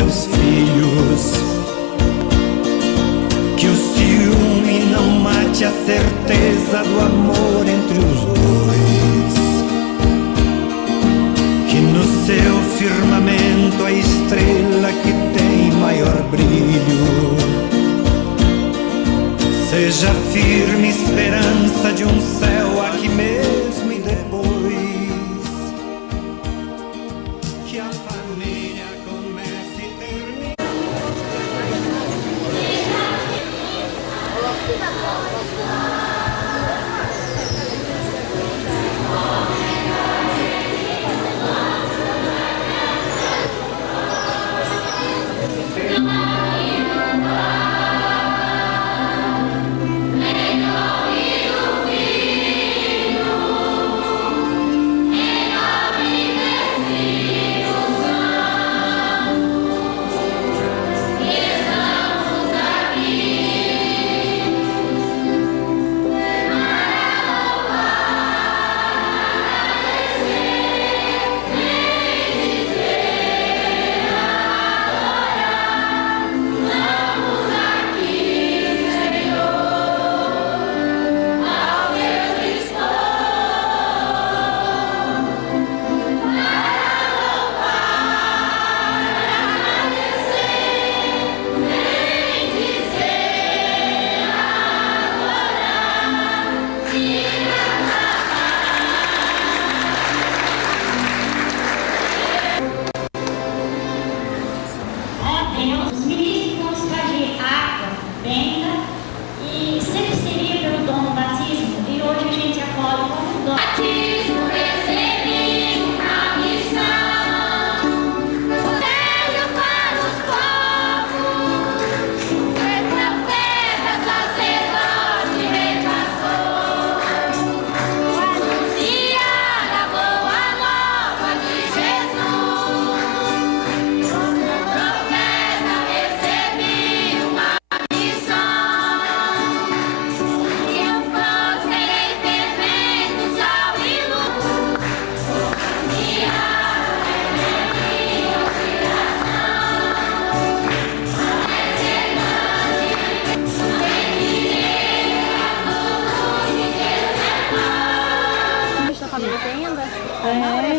seus filhos. Que o ciúme não mate a certeza do amor entre os dois. Que no seu firmamento a estrela que tem maior brilho seja firme esperança de um céu aqui mesmo e depois que a família comece e termine.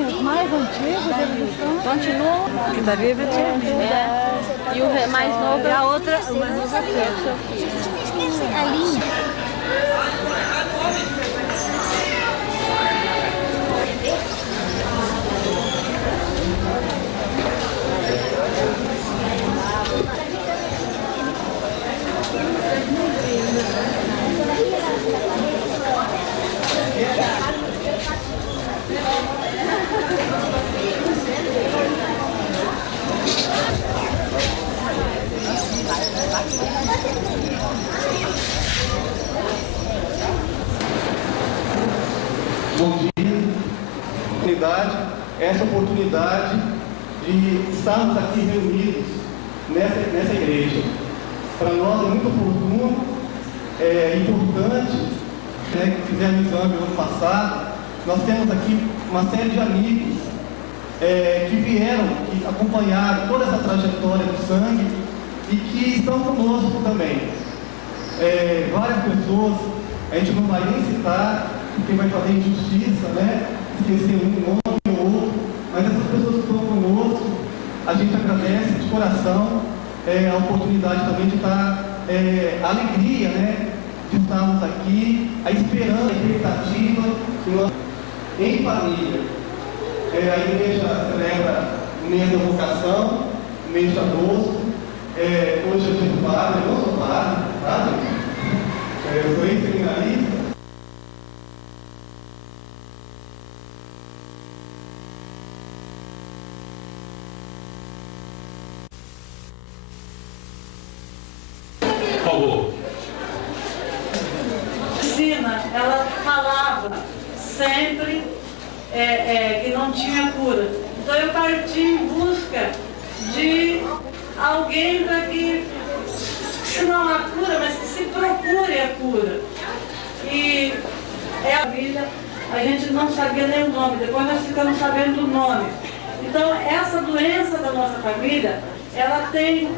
Os mais antigos, eles continuam. Que tá vivo é. E o mais novo é a outra, o mais novo é o seu filho. A linha. Bom dia, essa oportunidade de estarmos aqui reunidos nessa igreja. Para nós é muito oportuno, é importante, que fizemos o exame no ano passado. Nós temos aqui uma série de amigos que vieram, que acompanharam toda essa trajetória do sangue e que estão conosco também. Várias pessoas, a gente não vai nem citar, porque vai fazer injustiça, né? Esquecer um nome ou outro, mas essas pessoas que estão conosco, a gente agradece de coração a oportunidade também de estar, a alegria, né? De estarmos aqui, a esperança, a expectativa em família. A igreja celebra o mês da vocação, o mês de agosto. Hoje eu sou padre, eu não sou padre, tá, gente? Eu sou ex-seminarista. Ela falava sempre que não tinha cura. Então eu parti em busca de alguém para que, se não há cura, mas que se procure a cura. E a família, a gente não sabia nem o nome, depois nós ficamos sabendo o nome. Então essa doença da nossa família ela tem,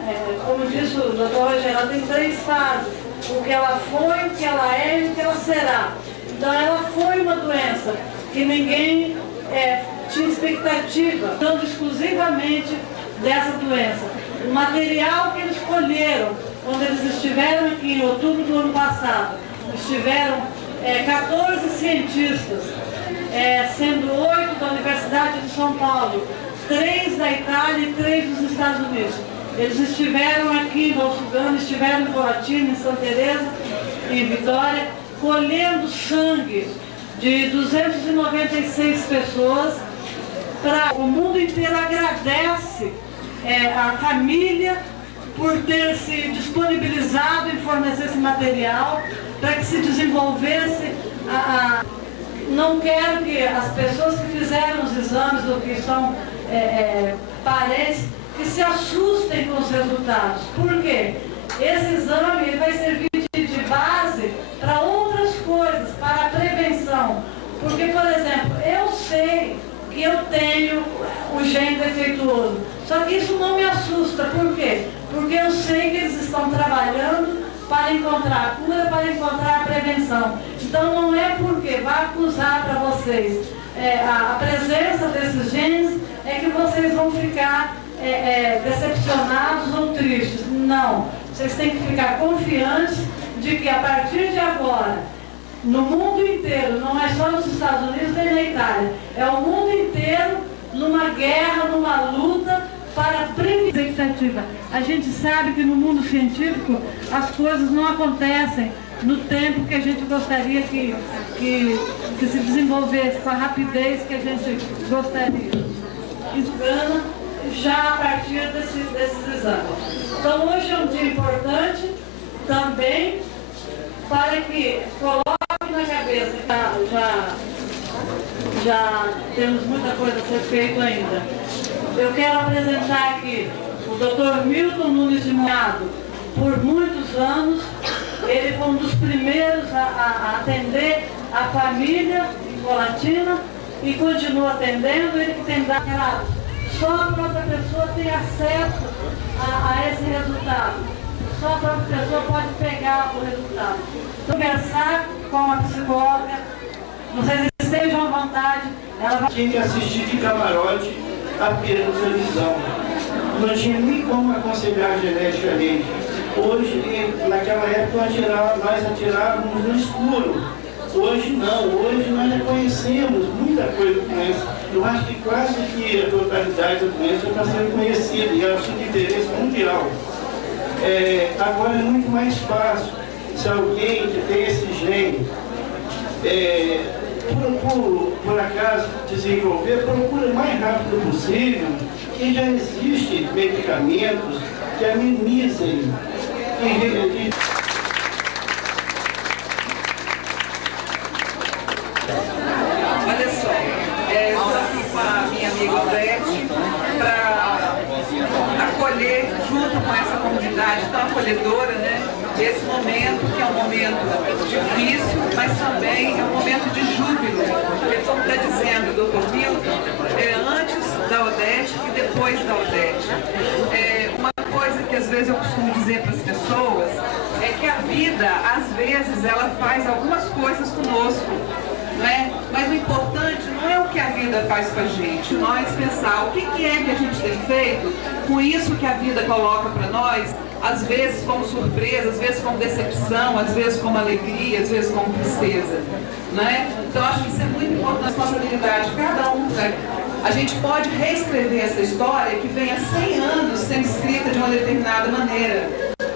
como disse o doutor Rogério, ela tem 3 fases. O que ela foi, o que ela é e o que ela será. Então ela foi uma doença que ninguém tinha expectativa, tanto exclusivamente dessa doença. O material que eles colheram, quando eles estiveram aqui em outubro do ano passado, estiveram 14 cientistas, sendo 8 da Universidade de São Paulo, 3 da Itália e 3 dos Estados Unidos. Eles estiveram aqui em Valsugano, estiveram em Colatina, em Santa Teresa, em Vitória, colhendo sangue de 296 pessoas. O mundo inteiro agradece a família por ter se disponibilizado em fornecer esse material para que se desenvolvesse Não quero que as pessoas que fizeram os exames ou que são parentes, que se assustem com os resultados. Por quê? Esse exame ele vai servir de base para outras coisas, para a prevenção. Porque, por exemplo, eu sei que eu tenho o gene defeituoso. Só que isso não me assusta. Por quê? Porque eu sei que eles estão trabalhando para encontrar a cura, para encontrar a prevenção. Então não é porque vai acusar para vocês a presença desses genes é que vocês vão ficar decepcionados ou tristes. Não. Vocês têm que ficar confiantes de que a partir de agora, no mundo inteiro, não é só nos Estados Unidos nem na Itália, é o mundo inteiro numa guerra, numa luta para prevenir a expectativa. A gente sabe que no mundo científico as coisas não acontecem no tempo que a gente gostaria que se desenvolvesse, com a rapidez que a gente gostaria. Engana já a partir desses exames. Então hoje é um dia importante também para que coloque na cabeça, já temos muita coisa a ser feita ainda. Eu quero apresentar aqui o Dr. Milton Nunes de Moado. Por muitos anos, ele foi um dos primeiros a atender a família em Colatina e continua atendendo. Ele que tem dado, só a própria pessoa tem acesso a esse resultado. Só a própria pessoa pode pegar o resultado. Conversar com a psicóloga, vocês estejam à vontade. Ela vai... Tinha que assistir de camarote apenas a visão. Não tinha nem como aconselhar geneticamente. Hoje, naquela época, nós atirávamos no escuro. Hoje não, hoje nós já conhecemos muita coisa da doença. Eu acho que quase que a totalidade da doença está sendo conhecida e é de interesse mundial. Agora é muito mais fácil. Se alguém que tem esse gene, por acaso desenvolver, procura o mais rápido possível, que já existem medicamentos que amenizem. Olha só, estou aqui com a minha amiga Odete para acolher, junto com essa comunidade tão acolhedora, né? Esse momento, que é um momento difícil, mas também é um momento de júbilo. Porque, como está dizendo o Dr. Milton, antes da Odete e depois da Odete. Uma coisa que às vezes eu costumo dizer para as pessoas é que a vida, às vezes, ela faz algumas coisas conosco, né? Mas o importante não é o que a vida faz com a gente, nós pensar o que é que a gente tem feito com isso que a vida coloca para nós, às vezes como surpresa, às vezes como decepção, às vezes como alegria, às vezes como tristeza, né? Então acho que isso é muito importante, a responsabilidade de cada um, né? A gente pode reescrever essa história que vem há 100 anos sendo escrita de uma determinada maneira,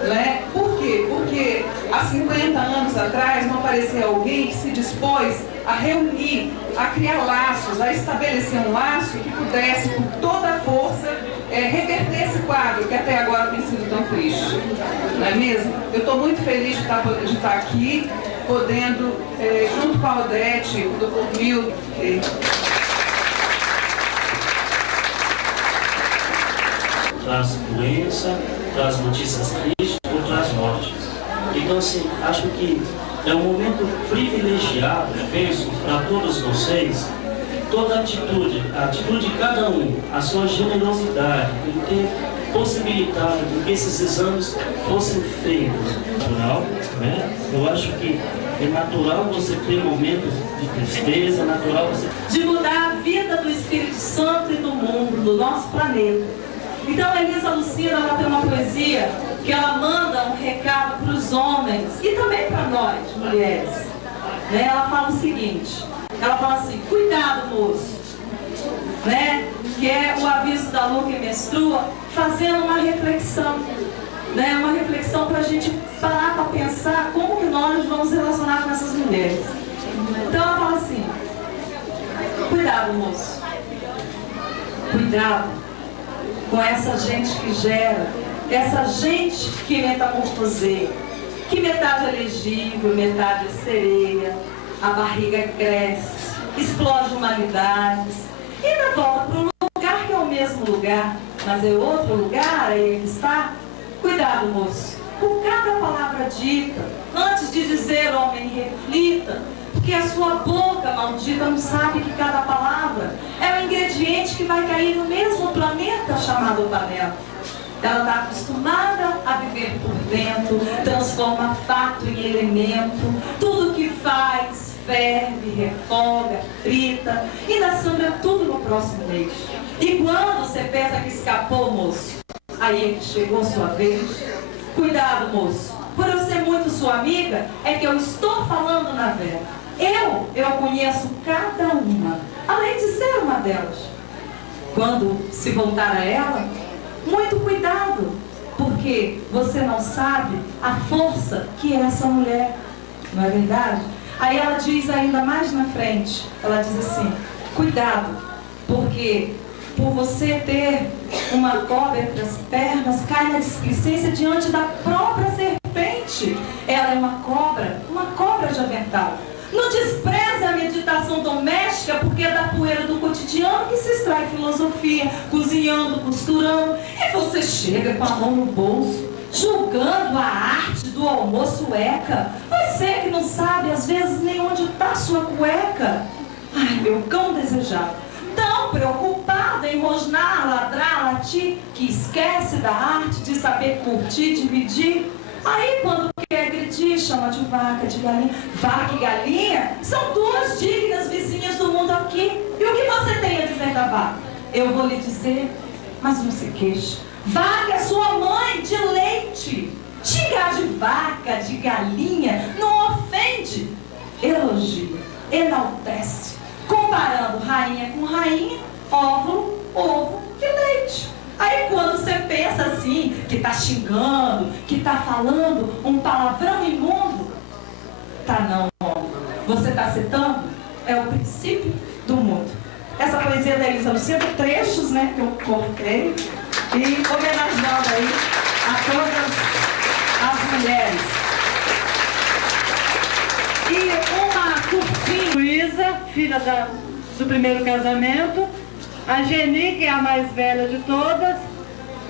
né? Por quê? Porque há 50 anos atrás não apareceu alguém que se dispôs a reunir, a criar laços, a estabelecer um laço que pudesse, com toda a força, reverter esse quadro que até agora tem sido tão triste. Não é mesmo? Eu estou muito feliz de estar aqui, podendo, junto com a Odete, o Dr. Milton, traz doença, traz notícias tristes ou traz morte. Então, assim, acho que é um momento privilegiado, penso, para todos vocês, toda a atitude de cada um, a sua generosidade, em ter possibilitado que esses exames fossem feitos. Natural, né? Eu acho que é natural você ter momentos de tristeza, é natural você... De mudar a vida do Espírito Santo e do mundo, do nosso planeta. Então a Elisa Lucina, ela tem uma poesia que ela manda um recado para os homens e também para nós, mulheres. Né? Ela fala o seguinte, ela fala assim, cuidado, moço, né? Que é o aviso da Lu que menstrua, fazendo uma reflexão, né? Uma reflexão para a gente parar para pensar como que nós vamos relacionar com essas mulheres. Então ela fala assim, cuidado, moço, cuidado com essa gente que gera, essa gente que metamorfoseia, que metade é legível, metade é sereia, a barriga cresce, explode humanidades, e ainda volta para um lugar que é o mesmo lugar, mas é outro lugar, aí ele está. Cuidado, moço, com cada palavra dita, antes de dizer, homem, reflita, porque a sua boca maldita não sabe que cada palavra é um ingrediente que vai cair no mesmo planeta chamado panela. Ela está acostumada a viver por dentro, transforma fato em elemento, tudo que faz, ferve, refoga, frita, e ainda sangra tudo no próximo mês. E quando você pensa que escapou, moço, aí é que chegou sua vez. Cuidado, moço, por eu ser muito sua amiga, é que eu estou falando na vera. Eu conheço cada uma, além de ser uma delas. Quando se voltar a ela, muito cuidado, porque você não sabe a força que é essa mulher, não é verdade? Aí ela diz ainda mais na frente, ela diz assim, cuidado, porque por você ter uma cobra entre as pernas, cai na displicência diante da própria serpente. Ela é uma cobra de avental. Não despreze a meditação doméstica, porque é da poeira do cotidiano que se extrai filosofia, cozinhando, costurando. E você chega com a mão no bolso, julgando a arte do almoço eca. Você que não sabe, às vezes, nem onde está sua cueca. Ai, meu cão desejado, tão preocupado em rosnar, ladrar, latir, que esquece da arte de saber curtir, dividir. Aí quando quer agredir, chama de vaca, de galinha. Vaca e galinha são duas dignas vizinhas do mundo aqui. E o que você tem a dizer da vaca? Eu vou lhe dizer, mas não se queixe. Vaca é sua mãe de leite. Xingar de vaca, de galinha, não ofende. Elogia, enaltece. Comparando rainha com rainha, óvulo, ovo e leite. Aí quando você pensa assim, que está xingando, que está falando um palavrão imundo, tá não, homem. Você está citando, é o princípio do mundo. Essa poesia da Elisa Lucina, trechos, né, que eu cortei, e homenageando aí a todas as mulheres. E uma curtinha, Luísa, filha do primeiro casamento, a Geni, que é a mais velha de todas,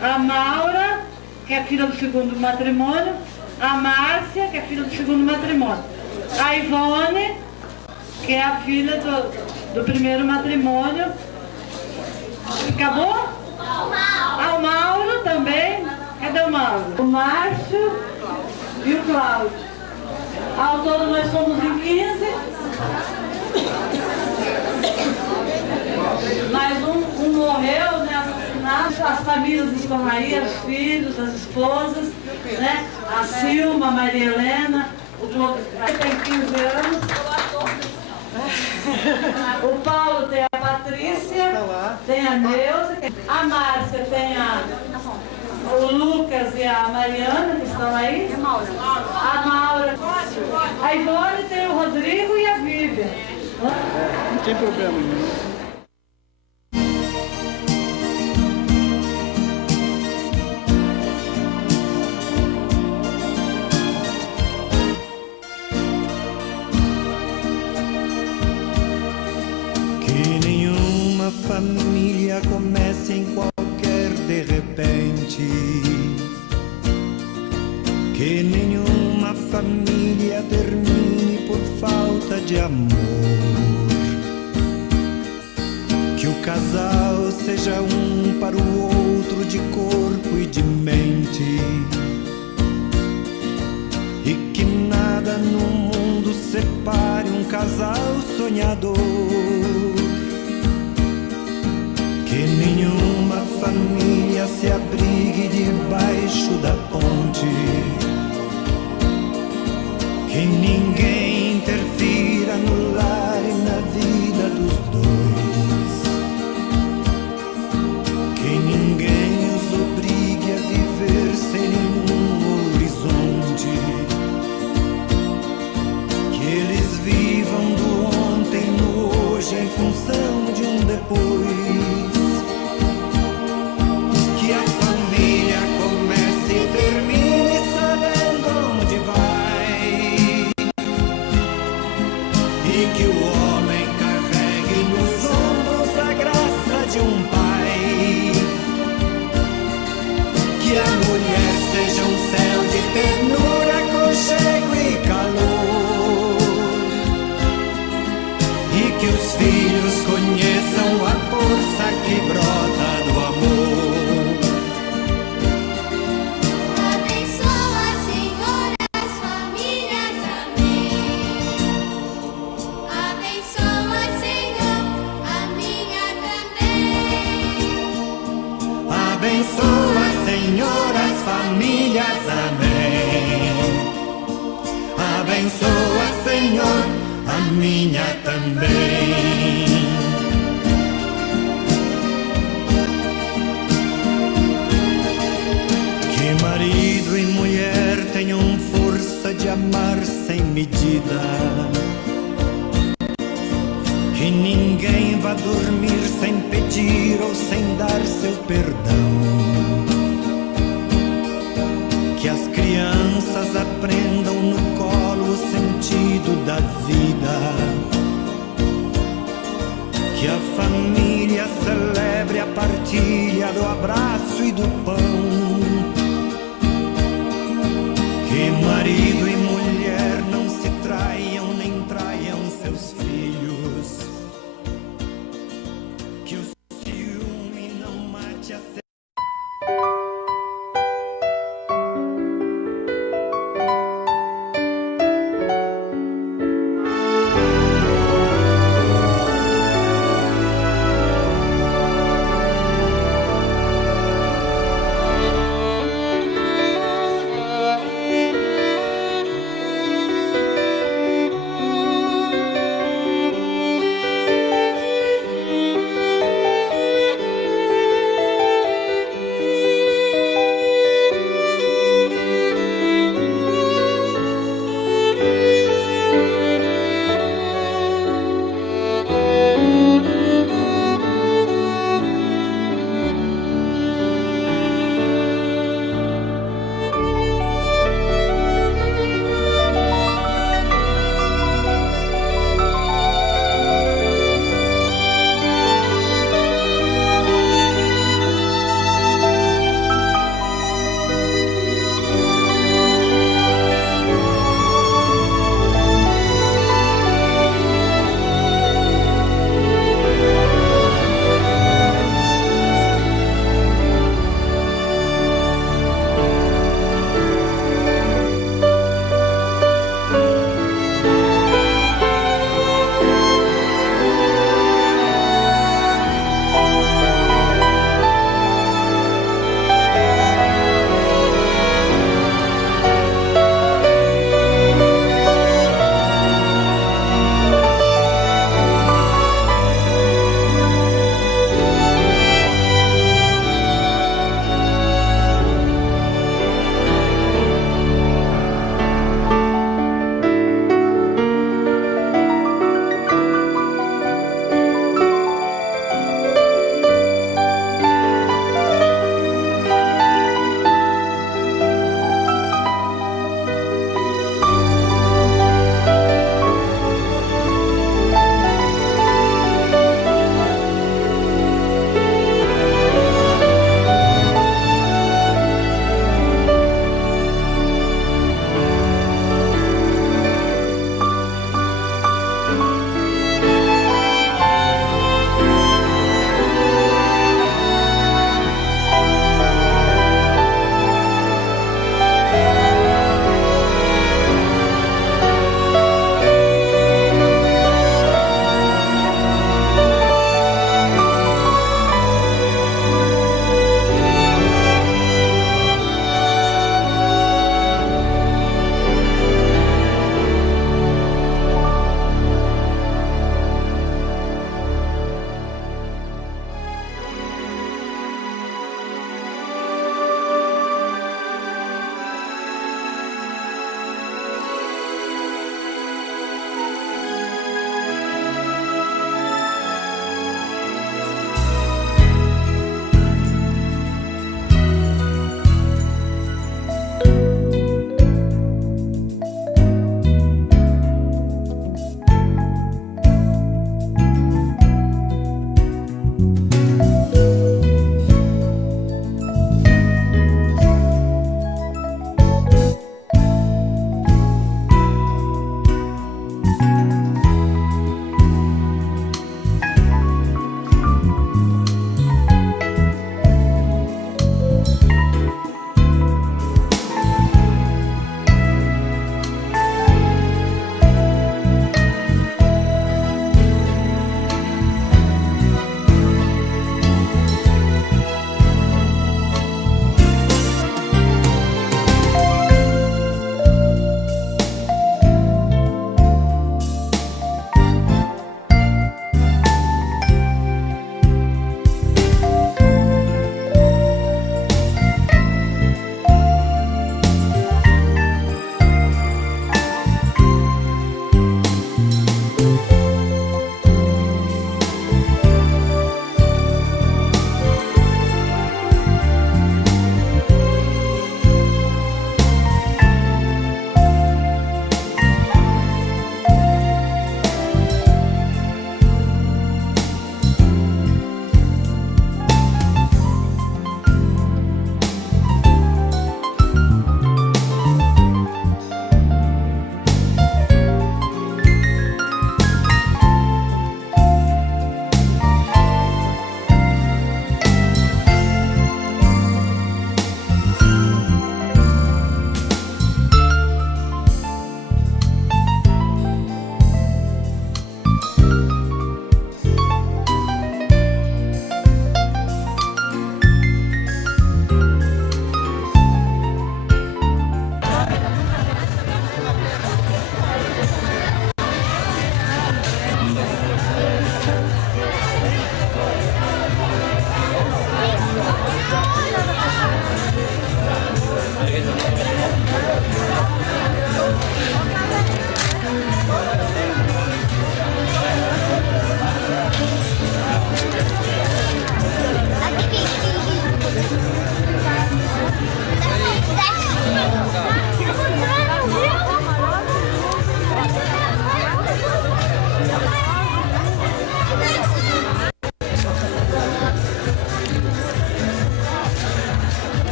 a Maura, que é filha do segundo matrimônio, a Márcia, que é filha do segundo matrimônio, a Ivone, que é a filha do primeiro matrimônio. Acabou? Ah, o Mauro também. Cadê o Mauro? O Márcio e o Cláudio. Ao todo nós somos em 15. Mas um morreu, né, assassinado. As famílias estão aí, os filhos, as esposas, né? A Silma, a Maria Helena, o João tem 15 anos. O Paulo tem a Patrícia, tem a Neuza, a Márcia tem o Lucas e a Mariana, que estão aí. A Maura. A Ivone tem o Rodrigo e a Vivian. Não tem problema nenhum. Família começa em qualquer de repente, que nenhuma família termine por falta de amor. casal seja um para o outro de corpo e de mente, e que nada no mundo separe um casal sonhador, que nenhuma família se abrigue debaixo da ponte, que ninguém interfira no lar e na vida dos dois, que ninguém os obrigue a viver sem nenhum horizonte, que eles vivam do ontem no hoje em função de um depois, que a família comece e termine sabendo onde vai, e que o homem carregue nos ombros a graça de um pai, que a mulher seja um céu de ternura, aconchego e calor, e que os filhos conheçam a força que brota do amor. Abençoa, Senhor, as famílias, amém. Abençoa, Senhor, a minha também. Abençoa, Senhor, as famílias, amém. Abençoa, Senhor, a minha também. Que marido e mulher tenham força de amar sem medida, que ninguém vá dormir sem pedir ou sem dar seu perdão, que as crianças aprendam no colo o sentido da vida, que a família celebre a partilha do abraço e do pão, que marido e mulher não se traiam nem traiam seus filhos, que o ciúme não mate a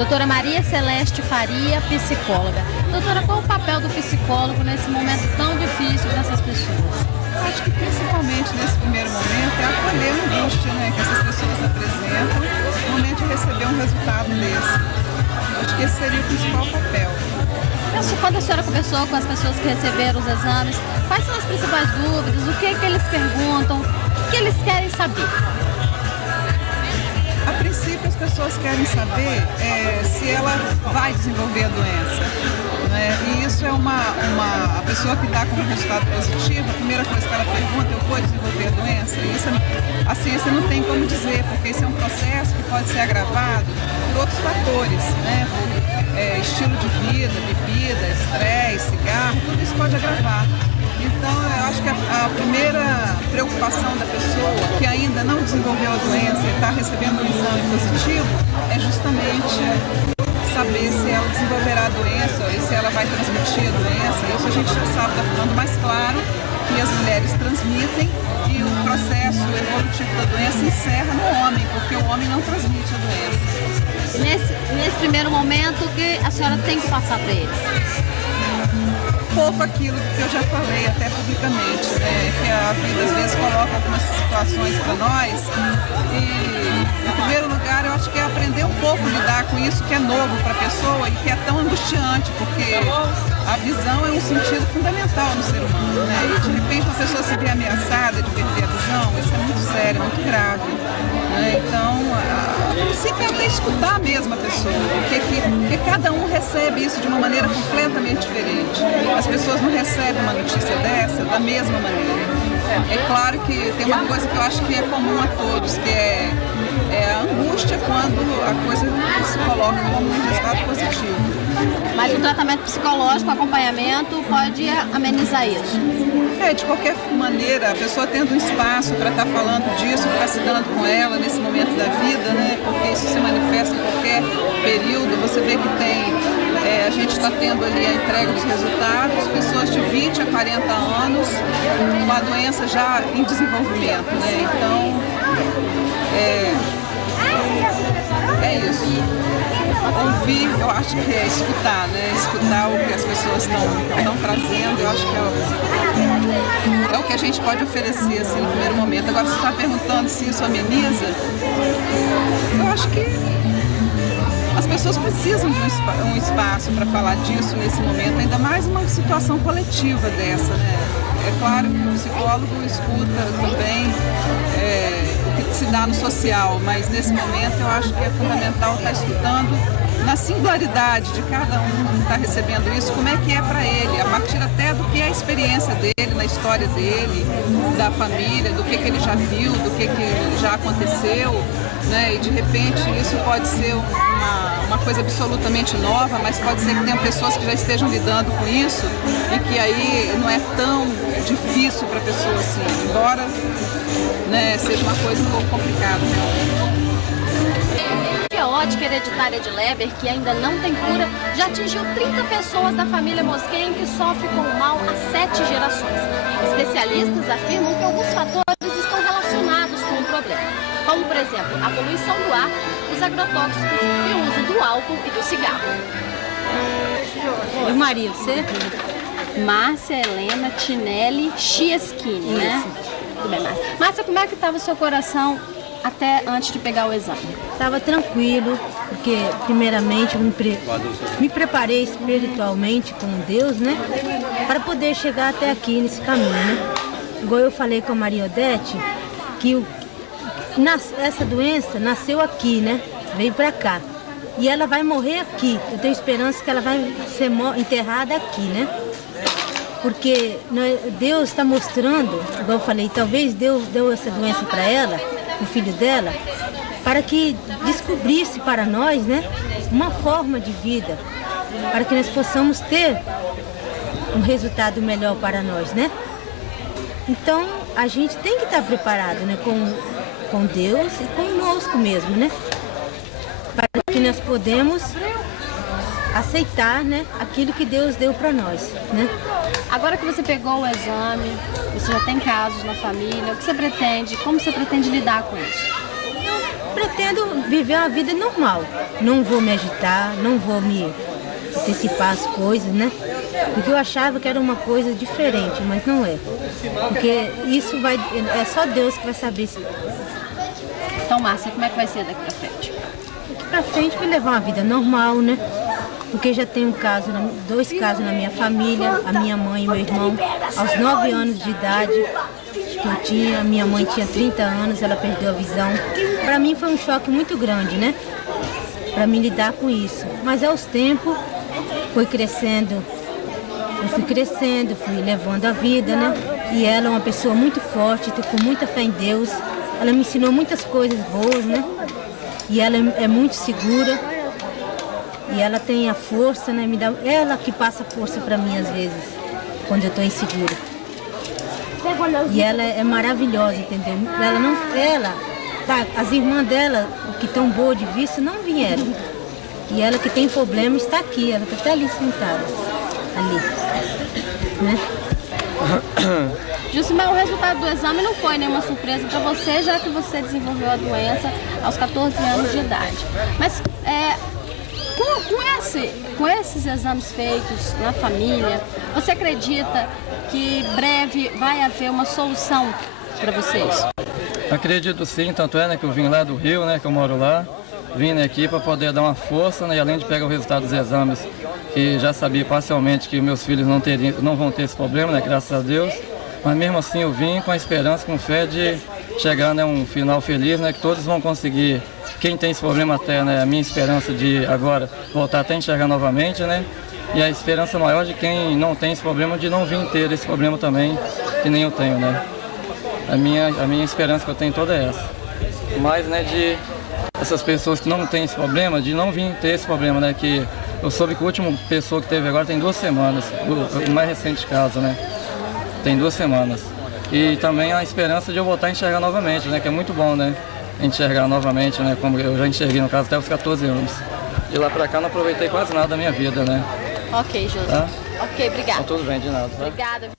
Doutora Maria Celeste Faria, psicóloga. Doutora, qual o papel do psicólogo nesse momento tão difícil dessas pessoas? Acho que principalmente nesse primeiro momento é acolher a angústia, né, que essas pessoas apresentam no momento de receber um resultado desse. Acho que esse seria o principal papel. Quando a senhora conversou com as pessoas que receberam os exames, quais são as principais dúvidas? O que é que eles perguntam? O que eles querem saber? A princípio, as pessoas querem saber se ela vai desenvolver a doença, né? E isso é a pessoa que está com um resultado positivo, a primeira coisa que ela pergunta, eu vou desenvolver a doença? E isso, a ciência não tem como dizer, porque esse é um processo que pode ser agravado por outros fatores, né? Estilo de vida, bebida, estresse, cigarro, tudo isso pode agravar. Então, eu acho que a primeira preocupação da pessoa que ainda não desenvolveu a doença e está recebendo um exame positivo é justamente saber se ela desenvolverá a doença e se ela vai transmitir a doença. Isso a gente já sabe, está ficando mais claro que as mulheres transmitem e o processo evolutivo da doença encerra no homem, porque o homem não transmite a doença. E nesse primeiro momento, o que a senhora tem que passar para eles? Pouco aquilo que eu já falei até publicamente, né? Que a vida às vezes coloca algumas situações para nós e, em primeiro lugar, eu acho que é aprender um pouco a lidar com isso que é novo para a pessoa e que é tão angustiante, porque a visão é um sentido fundamental no ser humano, né? E de repente uma pessoa se vê ameaçada de perder a visão, isso é muito sério, muito grave, né? Então, a princípio é até escutar mesmo a pessoa, porque cada um recebe isso de uma maneira completamente diferente. As pessoas não recebem uma notícia dessa da mesma maneira. É claro que tem uma coisa que eu acho que é comum a todos, que é a angústia quando a coisa se coloca como um resultado positivo. Mas o tratamento psicológico, o acompanhamento, pode amenizar isso? De qualquer maneira, a pessoa tendo um espaço para estar falando disso, para estar se dando com ela nesse momento da vida, né? Porque isso se manifesta em qualquer período, você vê que a gente está tendo ali a entrega dos resultados, pessoas de 20 a 40 anos, com a doença já em desenvolvimento, né? Então, é isso. Ouvir, eu acho que é escutar, né? Escutar o que as pessoas estão trazendo, eu acho que é o que a gente pode oferecer assim, no primeiro momento. Agora, você está perguntando se isso ameniza, eu acho que as pessoas precisam de um espaço para falar disso nesse momento, ainda mais uma situação coletiva dessa, né? É claro que o psicólogo escuta também o que se dá no social, mas nesse momento eu acho que é fundamental estar escutando na singularidade de cada um que está recebendo isso, como é que é para ele, a partir até do que é a experiência dele, na história dele, da família, do que ele já viu, do que já aconteceu, né? E de repente isso pode ser uma coisa absolutamente nova, mas pode ser que tenha pessoas que já estejam lidando com isso e que aí não é tão difícil para a pessoa assim, embora, né, seja uma coisa um pouco complicada. A ótica hereditária de Leber, que ainda não tem cura, já atingiu 30 pessoas da família Mosquen que sofrem com o mal há 7 gerações. Especialistas afirmam que alguns fatores estão relacionados com o problema, como, por exemplo, a poluição do ar, os agrotóxicos e o uso do álcool e do cigarro. Oi, Maria, você? Márcia Helena Tinelli Chieschini, né? Tudo bem, Márcia. Márcia, como é que estava o seu coração até antes de pegar o exame? Estava tranquilo, porque primeiramente eu me preparei espiritualmente com Deus, né? Para poder chegar até aqui nesse caminho, né? Igual eu falei com a Maria Odete, que essa doença nasceu aqui, né? Veio para cá. E ela vai morrer aqui. Eu tenho esperança que ela vai ser enterrada aqui, né? Porque Deus está mostrando, igual eu falei, talvez Deus deu essa doença para ela, o filho dela, para que descobrisse para nós, né, uma forma de vida, para que nós possamos ter um resultado melhor para nós, né? Então, a gente tem que estar preparado, né, com Deus e conosco mesmo, né? Para que nós podemos aceitar, né, aquilo que Deus deu para nós, né? Agora que você pegou o exame, você já tem casos na família, o que você pretende, como você pretende lidar com isso? Eu pretendo viver uma vida normal. Não vou me agitar, não vou me antecipar as coisas, né? Porque eu achava que era uma coisa diferente, mas não é. Porque isso é só Deus que vai saber. Então, Márcia, como é que vai ser daqui pra frente? Daqui pra frente vai levar uma vida normal, né? Porque já tem dois casos na minha família, a minha mãe e meu irmão, aos 9 anos de idade que eu tinha, a minha mãe tinha 30 anos, ela perdeu a visão. Para mim foi um choque muito grande, né? Para mim lidar com isso. Mas aos tempos, foi crescendo, eu fui crescendo, fui levando a vida, né? E ela é uma pessoa muito forte, tô com muita fé em Deus. Ela me ensinou muitas coisas boas, né? E ela é muito segura. E ela tem a força, né? Ela que passa força para mim às vezes, quando eu estou insegura. E ela é maravilhosa, entendeu? As irmãs dela, que estão boas de vista, não vieram. E ela que tem problema está aqui, ela está até ali sentada. Ali. Né? Gilcimar, o resultado do exame não foi nenhuma surpresa para você, já que você desenvolveu a doença aos 14 anos de idade. Mas com esses exames feitos na família, você acredita que breve vai haver uma solução para vocês? Acredito sim, tanto é, né, que eu vim lá do Rio, né, que eu moro lá, vim aqui para poder dar uma força, né, e além de pegar o resultado dos exames, que já sabia parcialmente que meus filhos não vão ter esse problema, né, graças a Deus, mas mesmo assim eu vim com a esperança, com fé de chegar, né, um final feliz, né, que todos vão conseguir. Quem tem esse problema até, né, a minha esperança de agora voltar até a enxergar novamente, né, e a esperança maior de quem não tem esse problema de não vir ter esse problema também, que nem eu tenho, né. A minha esperança que eu tenho toda é essa. Mas, né, de essas pessoas que não têm esse problema, de não vir ter esse problema, né, que eu soube que a última pessoa que teve agora tem 2 semanas, o mais recente caso, né, tem 2 semanas. E também a esperança de eu voltar a enxergar novamente, né, que é muito bom, né, enxergar novamente, né, como eu já enxerguei no caso até os 14 anos. De lá pra cá não aproveitei quase nada da minha vida, né. Ok, José. Tá? Ok, obrigada. Então, tudo bem, de nada. Tá? Obrigada.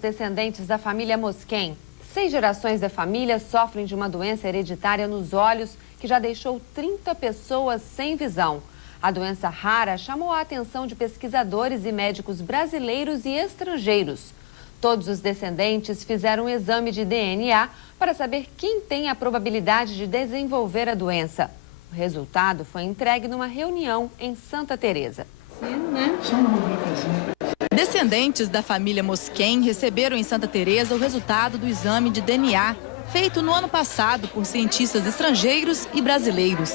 Descendentes da família Mosquen. 6 gerações da família sofrem de uma doença hereditária nos olhos que já deixou 30 pessoas sem visão. A doença rara chamou a atenção de pesquisadores e médicos brasileiros e estrangeiros. Todos os descendentes fizeram um exame de DNA para saber quem tem a probabilidade de desenvolver a doença. O resultado foi entregue numa reunião em Santa Teresa. Descendentes da família Mosquen receberam em Santa Teresa o resultado do exame de DNA, feito no ano passado por cientistas estrangeiros e brasileiros.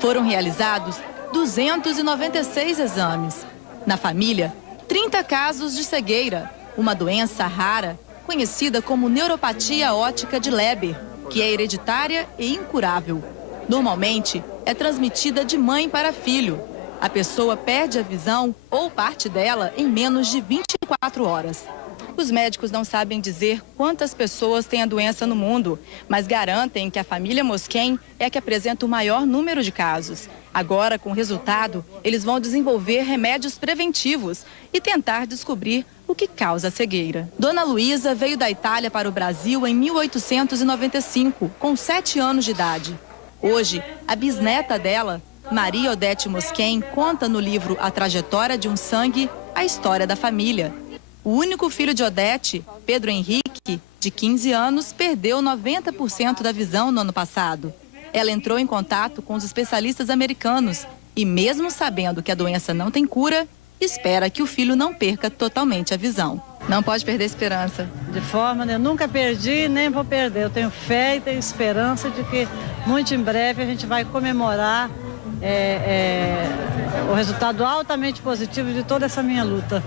Foram realizados 296 exames. Na família, 30 casos de cegueira, uma doença rara, conhecida como neuropatia óptica de Leber, que é hereditária e incurável. Normalmente, é transmitida de mãe para filho. A pessoa perde a visão ou parte dela em menos de 24 horas. Os médicos não sabem dizer quantas pessoas têm a doença no mundo, mas garantem que a família Mosquen é a que apresenta o maior número de casos. Agora, com o resultado, eles vão desenvolver remédios preventivos e tentar descobrir o que causa a cegueira. Dona Luísa veio da Itália para o Brasil em 1895, com 7 anos de idade. Hoje, a bisneta dela, Maria Odete Mosquen, conta no livro A Trajetória de um Sangue a história da família. O único filho de Odete, Pedro Henrique, de 15 anos, perdeu 90% da visão no ano passado. Ela entrou em contato com os especialistas americanos e, mesmo sabendo que a doença não tem cura, espera que o filho não perca totalmente a visão. Não pode perder a esperança. De forma, eu nunca perdi, nem vou perder. Eu tenho fé e tenho esperança de que muito em breve a gente vai comemorar o resultado altamente positivo de toda essa minha luta.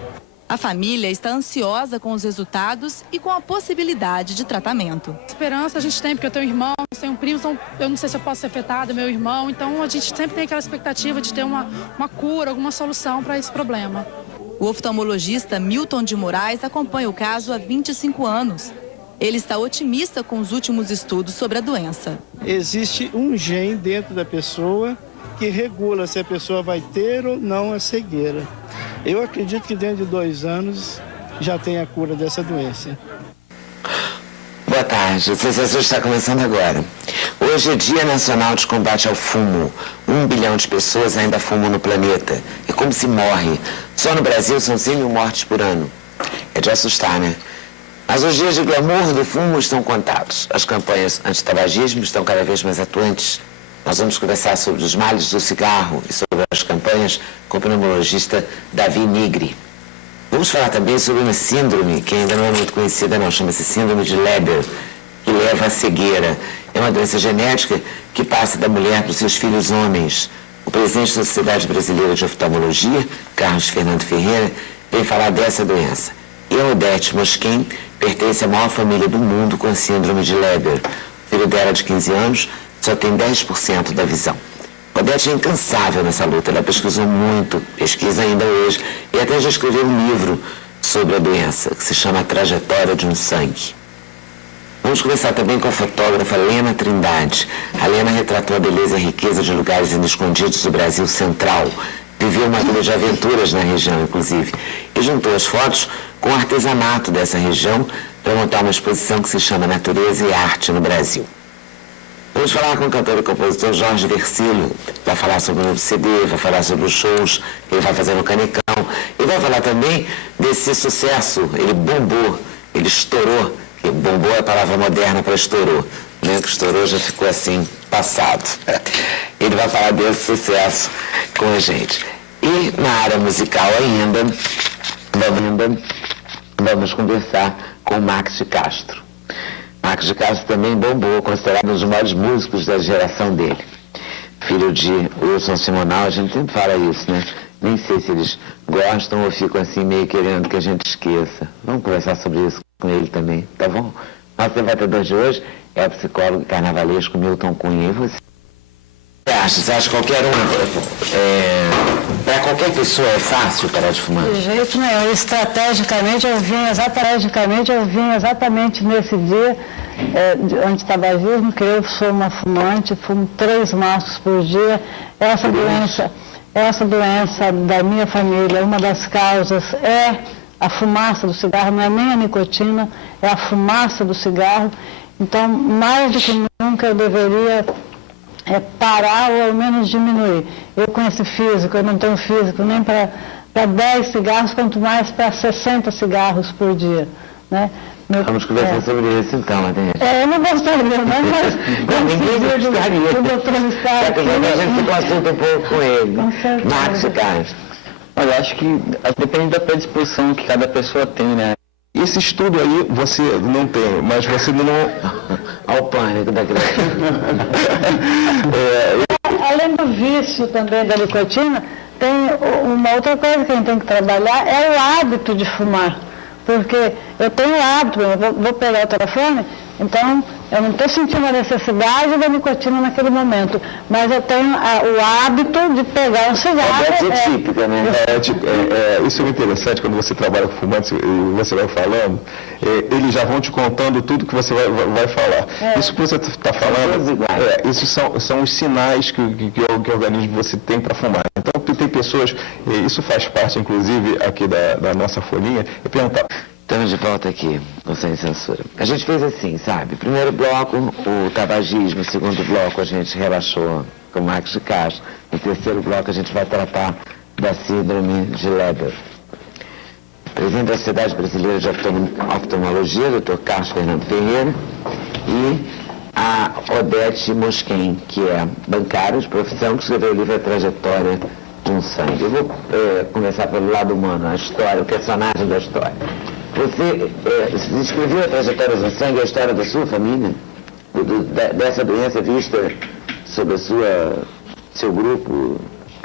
A família está ansiosa com os resultados e com a possibilidade de tratamento. Esperança a gente tem, porque eu tenho irmão, tenho um primo, então eu não sei se eu posso ser afetada, meu irmão. Então a gente sempre tem aquela expectativa de ter uma cura, alguma solução para esse problema. O oftalmologista Milton de Moraes acompanha o caso há 25 anos. Ele está otimista com os últimos estudos sobre a doença. Existe um gene dentro da pessoa que regula se a pessoa vai ter ou não a cegueira. Eu acredito que dentro de 2 anos já tem a cura dessa doença. Boa tarde, o CCSU está começando agora. Hoje é Dia Nacional de Combate ao Fumo. 1 bilhão de pessoas ainda fumam no planeta. É como se morre. Só no Brasil são 100 mil mortes por ano. É de assustar, né? Mas os dias de glamour do fumo estão contados. As campanhas antitabagismo estão cada vez mais atuantes. Nós vamos conversar sobre os males do cigarro e sobre as campanhas com o pneumologista Davi Nigri. Vamos falar também sobre uma síndrome que ainda não é muito conhecida, não. Chama-se síndrome de Leber, que leva à cegueira. É uma doença genética que passa da mulher para os seus filhos homens. O presidente da Sociedade Brasileira de Oftalmologia, Carlos Fernando Ferreira, vem falar dessa doença. E a Odete Mosquen pertence à maior família do mundo com a síndrome de Leber. O filho dela, de 15 anos, só tem 10% da visão. Odete é incansável nessa luta, ela pesquisou muito, pesquisa ainda hoje, e até já escreveu um livro sobre a doença, que se chama A Trajetória de um Sangue. Vamos conversar também com a fotógrafa Lena Trindade. A Lena retratou a beleza e a riqueza de lugares inescondidos do Brasil Central. Viveu uma vida de aventuras na região, inclusive, e juntou as fotos com o artesanato dessa região para montar uma exposição que se chama Natureza e Arte no Brasil. Vamos falar com o cantor e compositor Jorge Versilo. Vai falar sobre o novo CD, vai falar sobre os shows que ele vai fazer no Canecão. E vai falar também desse sucesso. Ele bombou, ele estourou. E bombou é a palavra moderna para estourou. Né? Que estourou já ficou assim, passado. Ele vai falar desse sucesso com a gente. E na área musical ainda, vamos conversar com o Max de Castro. Max de Castro também bombou, considerado um dos maiores músicos da geração dele. Filho de Wilson Simonal, a gente sempre fala isso, né? Nem sei se eles gostam ou ficam assim meio querendo que a gente esqueça. Vamos conversar sobre isso com ele também, tá bom? Nosso debatedor de hoje é o psicólogo carnavalesco Milton Cunha. E você? Você acha que qualquer para qualquer pessoa é fácil parar de fumar? De jeito nenhum. Estrategicamente eu vim exatamente nesse dia de antitabagismo, que eu sou uma fumante, fumo 3 maços por dia. Essa doença da minha família, uma das causas é a fumaça do cigarro, não é nem a nicotina, é a fumaça do cigarro. Então, mais do que nunca eu deveria parar ou ao menos diminuir. Eu com esse físico, eu não tenho físico nem para 10 cigarros, quanto mais para 60 cigarros por dia. né? Vamos conversar sobre isso então, Adélia. Eu não gostaria, né? Mas ninguém gostaria. O doutor está aqui. A gente fica um assunto um pouco com ele. Marcos e Carlos. Olha, acho que depende da predisposição que cada pessoa tem, né? Esse estudo aí você não tem, mas você não... Ao pânico da criança. Além do vício também da nicotina, tem uma outra coisa que a gente tem que trabalhar, é o hábito de fumar. Porque eu tenho o hábito, eu vou pegar o telefone, então eu não estou sentindo a necessidade da nicotina naquele momento, mas eu tenho o hábito de pegar um cigarro. É típica, né? Isso é interessante quando você trabalha com fumantes e você vai falando, eles já vão te contando tudo que você vai falar. Isso que você está falando, isso são os sinais que o organismo você tem para fumar. Então tem pessoas, isso faz parte inclusive aqui da nossa folhinha, e perguntar. Estamos de volta aqui, no Sem Censura. A gente fez assim, sabe? Primeiro bloco, o tabagismo. Segundo bloco, a gente relaxou com o Marcos de Castro. No terceiro bloco, a gente vai tratar da síndrome de Leber. Presidente da Sociedade Brasileira de Oftalmologia, Dr. Carlos Fernando Ferreira, e a Odete Mosquen, que é bancária de profissão, que escreveu o livro A Trajetória de um Sangue. Eu vou começar pelo lado humano, a história, o personagem da história. Você descreveu A Trajetória de um Sangue, a história da sua família, dessa doença vista sobre seu grupo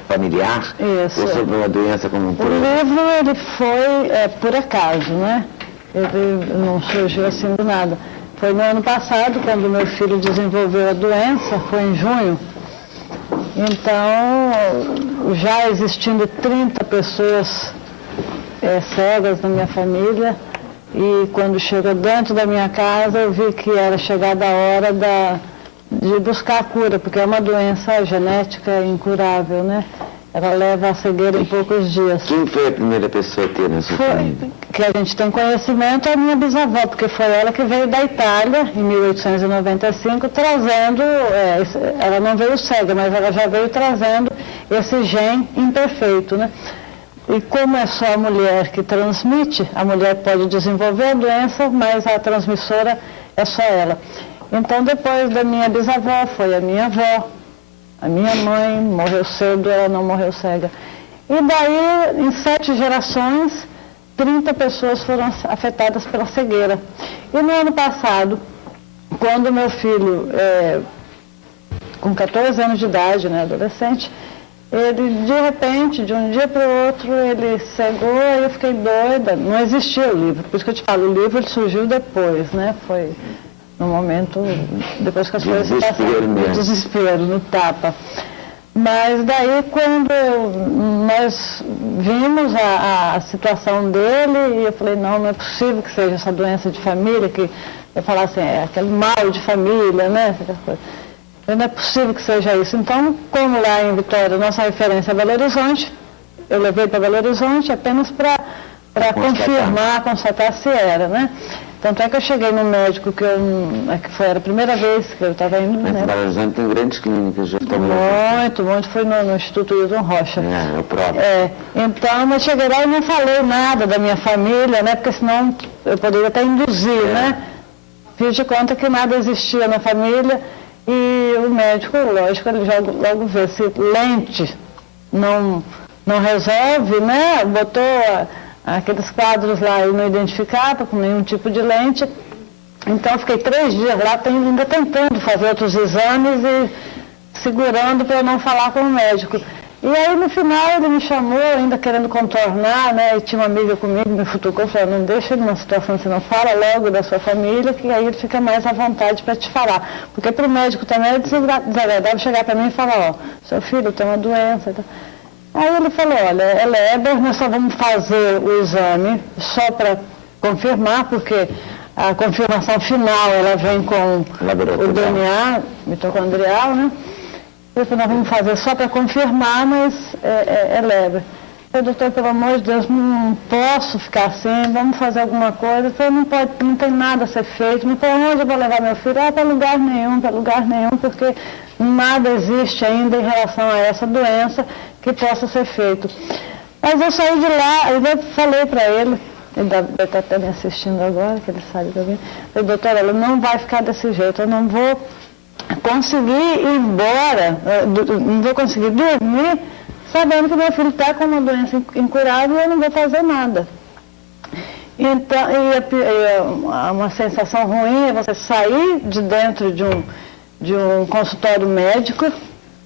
familiar? Isso. Ou sobre uma doença como um todo? O livro, ele foi por acaso, né? Ele não surgiu assim do nada. Foi no ano passado, quando meu filho desenvolveu a doença, foi em junho. Então, já existindo 30 pessoas cegas na minha família, e quando chegou dentro da minha casa, eu vi que era chegada a hora de buscar a cura, porque é uma doença genética incurável, né? Ela leva a cegueira em poucos dias. Quem foi a primeira pessoa a ter na sua família? Que a gente tem conhecimento é a minha bisavó, porque foi ela que veio da Itália, em 1895, trazendo, ela não veio cega, mas ela já veio trazendo esse gene imperfeito, né? E como é só a mulher que transmite, a mulher pode desenvolver a doença, mas a transmissora é só ela. Então, depois da minha bisavó, foi a minha avó. A minha mãe morreu cedo, ela não morreu cega. E daí, em 7 gerações, 30 pessoas foram afetadas pela cegueira. E no ano passado, quando meu filho, com 14 anos de idade, né, adolescente, ele, de repente, de um dia para o outro, ele cegou, e eu fiquei doida. Não existia o livro, por isso que eu te falo, o livro ele surgiu depois, né? Foi no momento, depois que as coisas se passaram, no desespero, no tapa. Mas daí, quando nós vimos a situação dele, e eu falei, não é possível que seja essa doença de família, que eu falasse assim, aquele mal de família, né? Não é possível que seja isso. Então, como lá em Vitória, nossa referência é Belo Horizonte, eu levei para Belo Horizonte apenas para constatar se era, né? Tanto é que eu cheguei no médico, que era a primeira vez que eu estava indo. Mas né? Belo Horizonte tem grandes clínicas de Muito, foi no Instituto Hilton Rocha. É o próprio. Então, eu cheguei lá e não falei nada da minha família, né? Porque senão eu poderia até induzir, né? Fiz de conta que nada existia na família. E o médico, lógico, ele logo vê se lente não resolve, né? Botou aqueles quadros lá e não identificava com nenhum tipo de lente. Então, fiquei 3 dias lá ainda tentando fazer outros exames e segurando para eu não falar com o médico. E aí, no final, ele me chamou, ainda querendo contornar, né? E tinha uma amiga comigo, me futucou, falou, não deixa ele numa situação assim, não fala logo da sua família, que aí ele fica mais à vontade para te falar. Porque para o médico também é desagradável chegar para mim e falar, ó, seu filho tem uma doença. Aí ele falou, olha, é Leber, nós só vamos fazer o exame só para confirmar, porque a confirmação final, ela vem com o DNA mitocondrial, né? Eu falei, nós vamos fazer só para confirmar, mas é Leber. Eu falei, doutor, pelo amor de Deus, não posso ficar assim, vamos fazer alguma coisa. Eu falei, não tem nada a ser feito. Não falei, onde eu vou levar meu filho? Para lugar nenhum, porque nada existe ainda em relação a essa doença que possa ser feito. Mas eu saí de lá, eu falei para ele, ele deve estar até me assistindo agora, que ele sabe que eu vim. Eu falei, doutora, ela não vai ficar desse jeito, eu não vou conseguir ir embora, não vou conseguir dormir, sabendo que meu filho está com uma doença incurável e eu não vou fazer nada. Então, uma sensação ruim é você sair de dentro de um consultório médico,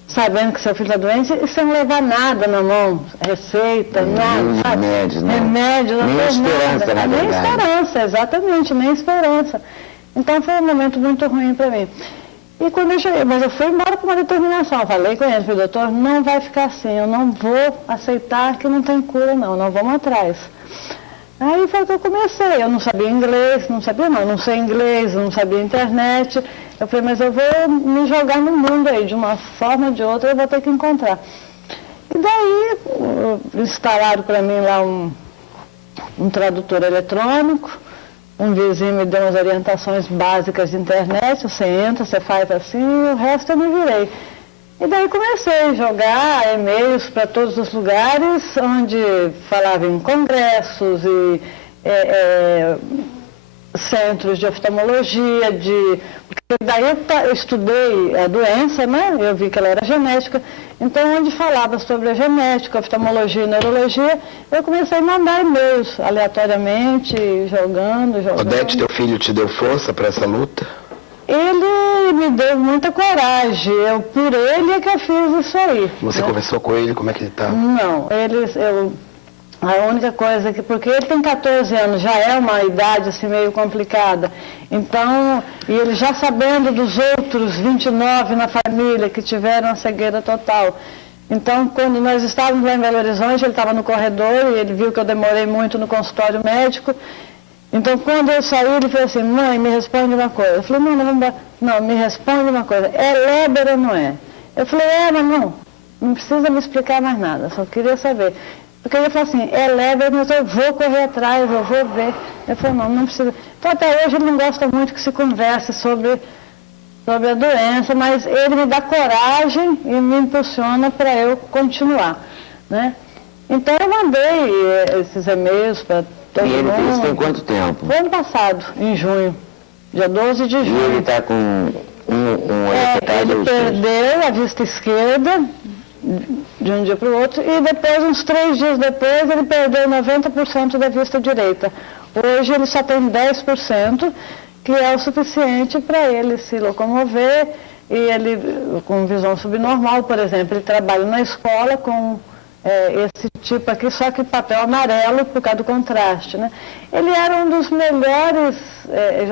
sabendo que seu filho está doente e sem levar nada na mão, receita, nada, remédio, né? Remédio, não nem fez esperança, nada. na Nem verdade. esperança, exatamente, nem esperança. Então foi um momento muito ruim para mim. E quando eu cheguei, mas eu fui embora com uma determinação, eu falei com ele, falei, doutor, não vai ficar assim, eu não vou aceitar que não tem cura não vamos atrás. Aí foi que eu comecei, eu não sabia inglês, não sei inglês, não sabia internet. Eu falei, mas eu vou me jogar no mundo aí, de uma forma ou de outra eu vou ter que encontrar. E daí instalaram para mim lá um tradutor eletrônico, um vizinho me deu umas orientações básicas de internet, você entra, você faz assim, e o resto eu me virei. E daí comecei a jogar e-mails para todos os lugares onde falava em congressos e centros de oftalmologia, porque daí eu estudei a doença, né? Eu vi que ela era genética, então onde falava sobre a genética, oftalmologia e neurologia, eu comecei a mandar e-mails aleatoriamente, jogando. Odete, teu filho te deu força para essa luta? Ele me deu muita coragem, por ele é que eu fiz isso aí. Você conversou com ele, como é que ele está? Não, a única coisa que, porque ele tem 14 anos, já é uma idade assim meio complicada, então, e ele já sabendo dos outros 29 na família que tiveram a cegueira total. Então, quando nós estávamos lá em Belo Horizonte, ele estava no corredor e ele viu que eu demorei muito no consultório médico. Então, quando eu saí, ele falou assim, mãe, me responde uma coisa. Eu falei, não, me responde uma coisa, é Leber ou não é? Eu falei, mas não precisa me explicar mais nada, só queria saber. Porque ele falou assim, é Leber, mas eu vou correr atrás, eu vou ver. Eu falei, não precisa. Então, até hoje ele não gosta muito que se converse sobre a doença, mas ele me dá coragem e me impulsiona para eu continuar, né? Então, eu mandei esses e-mails para todo mundo. E ele tem quanto tempo? Foi ano passado, em junho, dia 12 de junho. E ele está com ele perdeu a vista esquerda de um dia para o outro e depois, uns 3 dias depois, ele perdeu 90% da vista direita. Hoje ele só tem 10%, que é o suficiente para ele se locomover e ele, com visão subnormal, por exemplo, ele trabalha na escola com esse tipo aqui, só que papel amarelo por causa do contraste, né? Ele era um dos melhores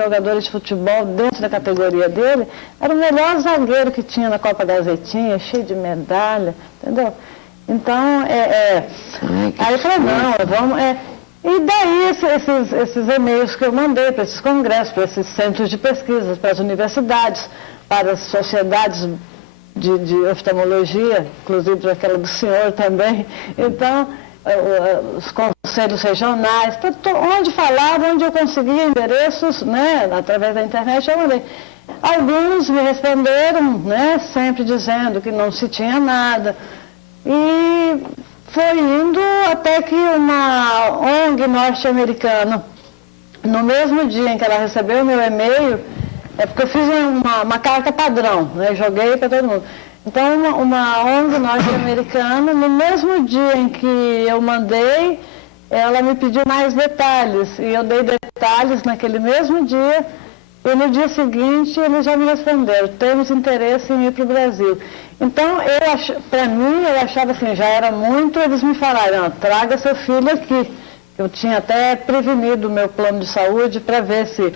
jogadores de futebol dentro da categoria dele, era o melhor zagueiro que tinha na Copa Gazetinha, cheio de medalha, entendeu? Então, aí eu falei, vamos... E daí esses e-mails que eu mandei para esses congressos, para esses centros de pesquisa, para as universidades, para as sociedades de oftalmologia, inclusive para aquela do senhor também. Então, os conselhos regionais, onde falava, onde eu conseguia endereços, né, através da internet, eu mandei. Alguns me responderam, né, sempre dizendo que não se tinha nada. E foi indo até que uma ONG norte-americana, no mesmo dia em que ela recebeu o meu e-mail, porque eu fiz uma carta padrão, né, joguei para todo mundo. Então, uma ONG norte-americana, no mesmo dia em que eu mandei, ela me pediu mais detalhes, e eu dei detalhes naquele mesmo dia, e no dia seguinte eles já me responderam, temos interesse em ir para o Brasil. Então, para mim, eu achava assim, já era muito, eles me falaram, traga seu filho aqui. Eu tinha até prevenido o meu plano de saúde para ver se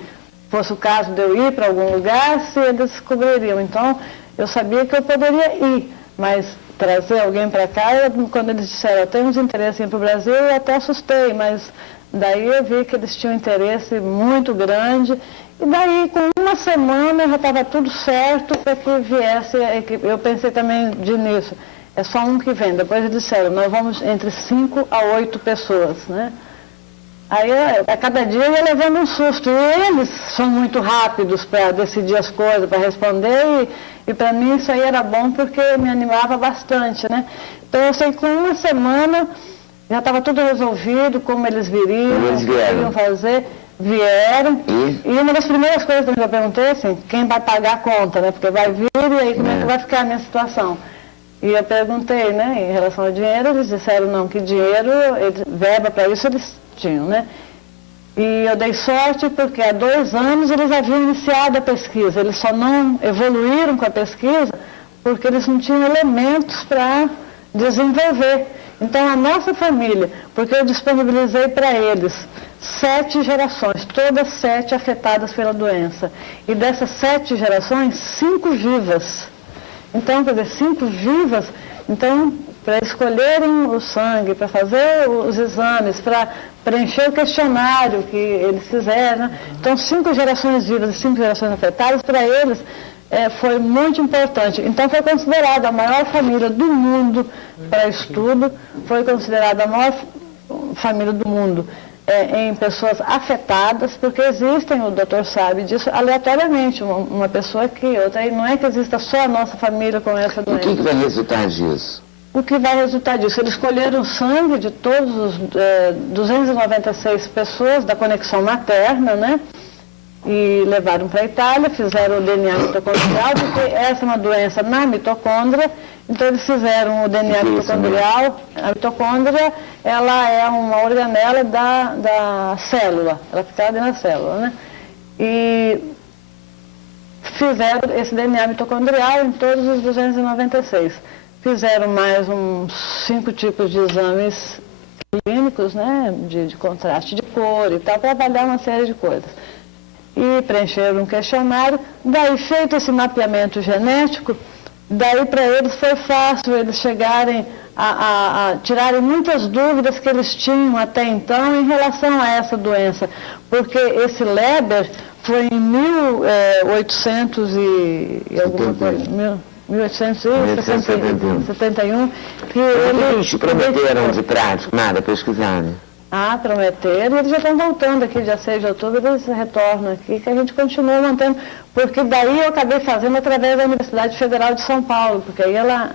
fosse o caso de eu ir para algum lugar, se eles cobririam. Então, eu sabia que eu poderia ir, mas trazer alguém para cá, quando eles disseram, temos interesse em ir para o Brasil, eu até assustei, mas daí eu vi que eles tinham um interesse muito grande, e daí com uma semana já estava tudo certo para que viesse a equipe. Eu pensei também de início, é só um que vem. Depois eles disseram, nós vamos entre 5 a 8 pessoas, né? Aí, a cada dia eu ia levando um susto. E eles são muito rápidos para decidir as coisas, para responder. E para mim isso aí era bom porque me animava bastante, né? Então eu sei que com uma semana Já estava tudo resolvido, como eles viriam, Eles vieram. iam fazer, vieram. E uma das primeiras coisas que eu perguntei assim, quem vai pagar a conta, né? Porque vai vir e aí como é que vai ficar a minha situação? E eu perguntei, né, em relação ao dinheiro, eles disseram não, que dinheiro, verba para isso eles tinham, né? E eu dei sorte porque há 2 anos eles haviam iniciado a pesquisa, eles só não evoluíram com a pesquisa porque eles não tinham elementos para desenvolver. Então a nossa família, porque eu disponibilizei para eles 7 gerações, todas 7 afetadas pela doença. E dessas 7 gerações, 5 vivas. Então, quer dizer, 5 vivas, então, para escolherem o sangue, para fazer os exames, para preencher o questionário que eles fizeram. Então, 5 gerações vivas e 5 gerações afetadas, para eles, foi muito importante. Então, foi considerada a maior família do mundo para estudo, foi considerada a maior família do mundo em pessoas afetadas, porque existem, o doutor sabe disso, aleatoriamente, uma pessoa aqui, outra, e não é que exista só a nossa família com essa doença. O que vai resultar disso? O que vai resultar disso? Eles colheram sangue de todos os 296 pessoas da conexão materna, né? E levaram para a Itália, fizeram o DNA mitocondrial, porque essa é uma doença na mitocôndria, então eles fizeram o DNA mitocondrial. A mitocôndria, ela é uma organela da célula, ela fica dentro da célula, né? E fizeram esse DNA mitocondrial em todos os 296. Fizeram mais uns 5 tipos de exames clínicos, né? De contraste de cor e tal, para avaliar uma série de coisas. E preencheram um questionário, daí feito esse mapeamento genético, daí para eles foi fácil eles chegarem a tirarem muitas dúvidas que eles tinham até então em relação a essa doença, porque esse Leber foi em 1871 que eles te prometeram de prática, nada, pesquisaram. Prometeram, eles já estão voltando aqui, dia 6 de outubro, eles retornam aqui, que a gente continua mantendo, porque daí eu acabei fazendo através da Universidade Federal de São Paulo, porque aí ela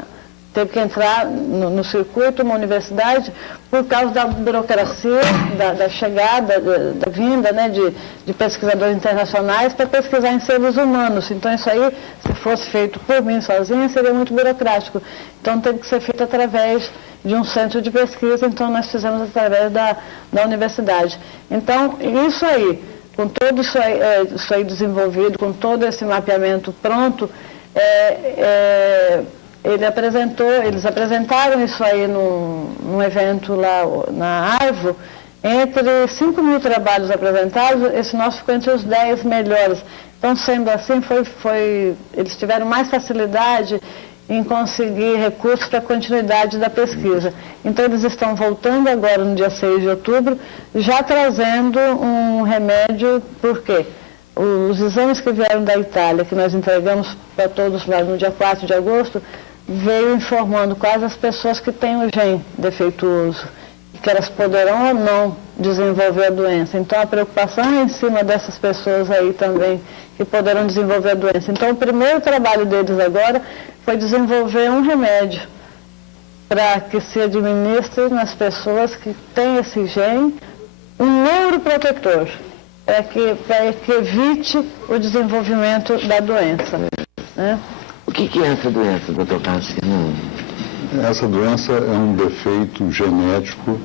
teve que entrar no circuito, uma universidade, por causa da burocracia, da chegada, da vinda, né, de pesquisadores internacionais para pesquisar em seres humanos. Então isso aí, se fosse feito por mim sozinha, seria muito burocrático. Então teve que ser feito através de um centro de pesquisa, então nós fizemos através da universidade. Então, isso aí, com todo isso aí desenvolvido, com todo esse mapeamento pronto, eles apresentaram isso aí num evento lá na Arvo. Entre 5 mil trabalhos apresentados, esse nosso ficou entre os 10 melhores. Então, sendo assim, eles tiveram mais facilidade em conseguir recursos para a continuidade da pesquisa. Então, eles estão voltando agora no dia 6 de outubro, já trazendo um remédio, por quê? Os exames que vieram da Itália, que nós entregamos para todos lá no dia 4 de agosto, veio informando quais as pessoas que têm o gene defeituoso, que elas poderão ou não desenvolver a doença. Então, a preocupação é em cima dessas pessoas aí também, que poderão desenvolver a doença. Então, o primeiro trabalho deles agora foi desenvolver um remédio para que se administre nas pessoas que têm esse gene, um neuroprotetor, para que evite o desenvolvimento da doença. Né? O que é essa doença, doutor Carlos Fernando? Essa doença é um defeito genético,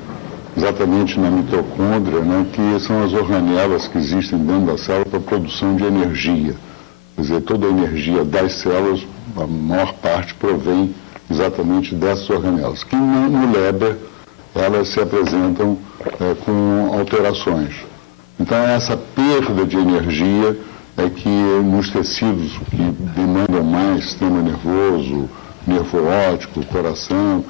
exatamente na mitocôndria, né, que são as organelas que existem dentro da célula para a produção de energia. Quer dizer, toda a energia das células, a maior parte provém exatamente dessas organelas, que no Leber elas se apresentam com alterações. Então, essa perda de energia é que nos tecidos que demandam mais sistema nervoso, nervo óptico, coração,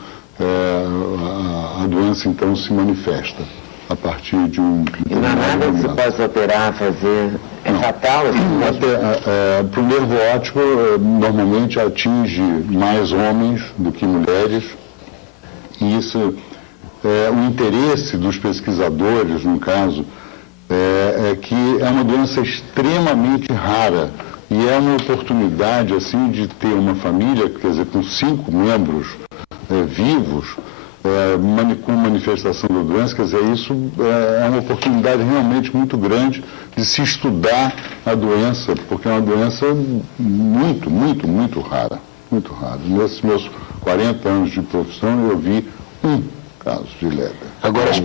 a doença então se manifesta a partir de um... E não há nada que se possa operar, fazer... É fatal? Para o nervo óptico, normalmente atinge mais homens do que mulheres, e isso, o interesse dos pesquisadores, no caso, é que é uma doença extremamente rara, e é uma oportunidade, assim, de ter uma família, quer dizer, com 5 membros vivos, com manifestação da doença, quer dizer, isso é uma oportunidade realmente muito grande de se estudar a doença, porque é uma doença muito, muito, muito rara, muito rara. Nesses meus 40 anos de profissão, eu vi um caso de Leber. Agora, as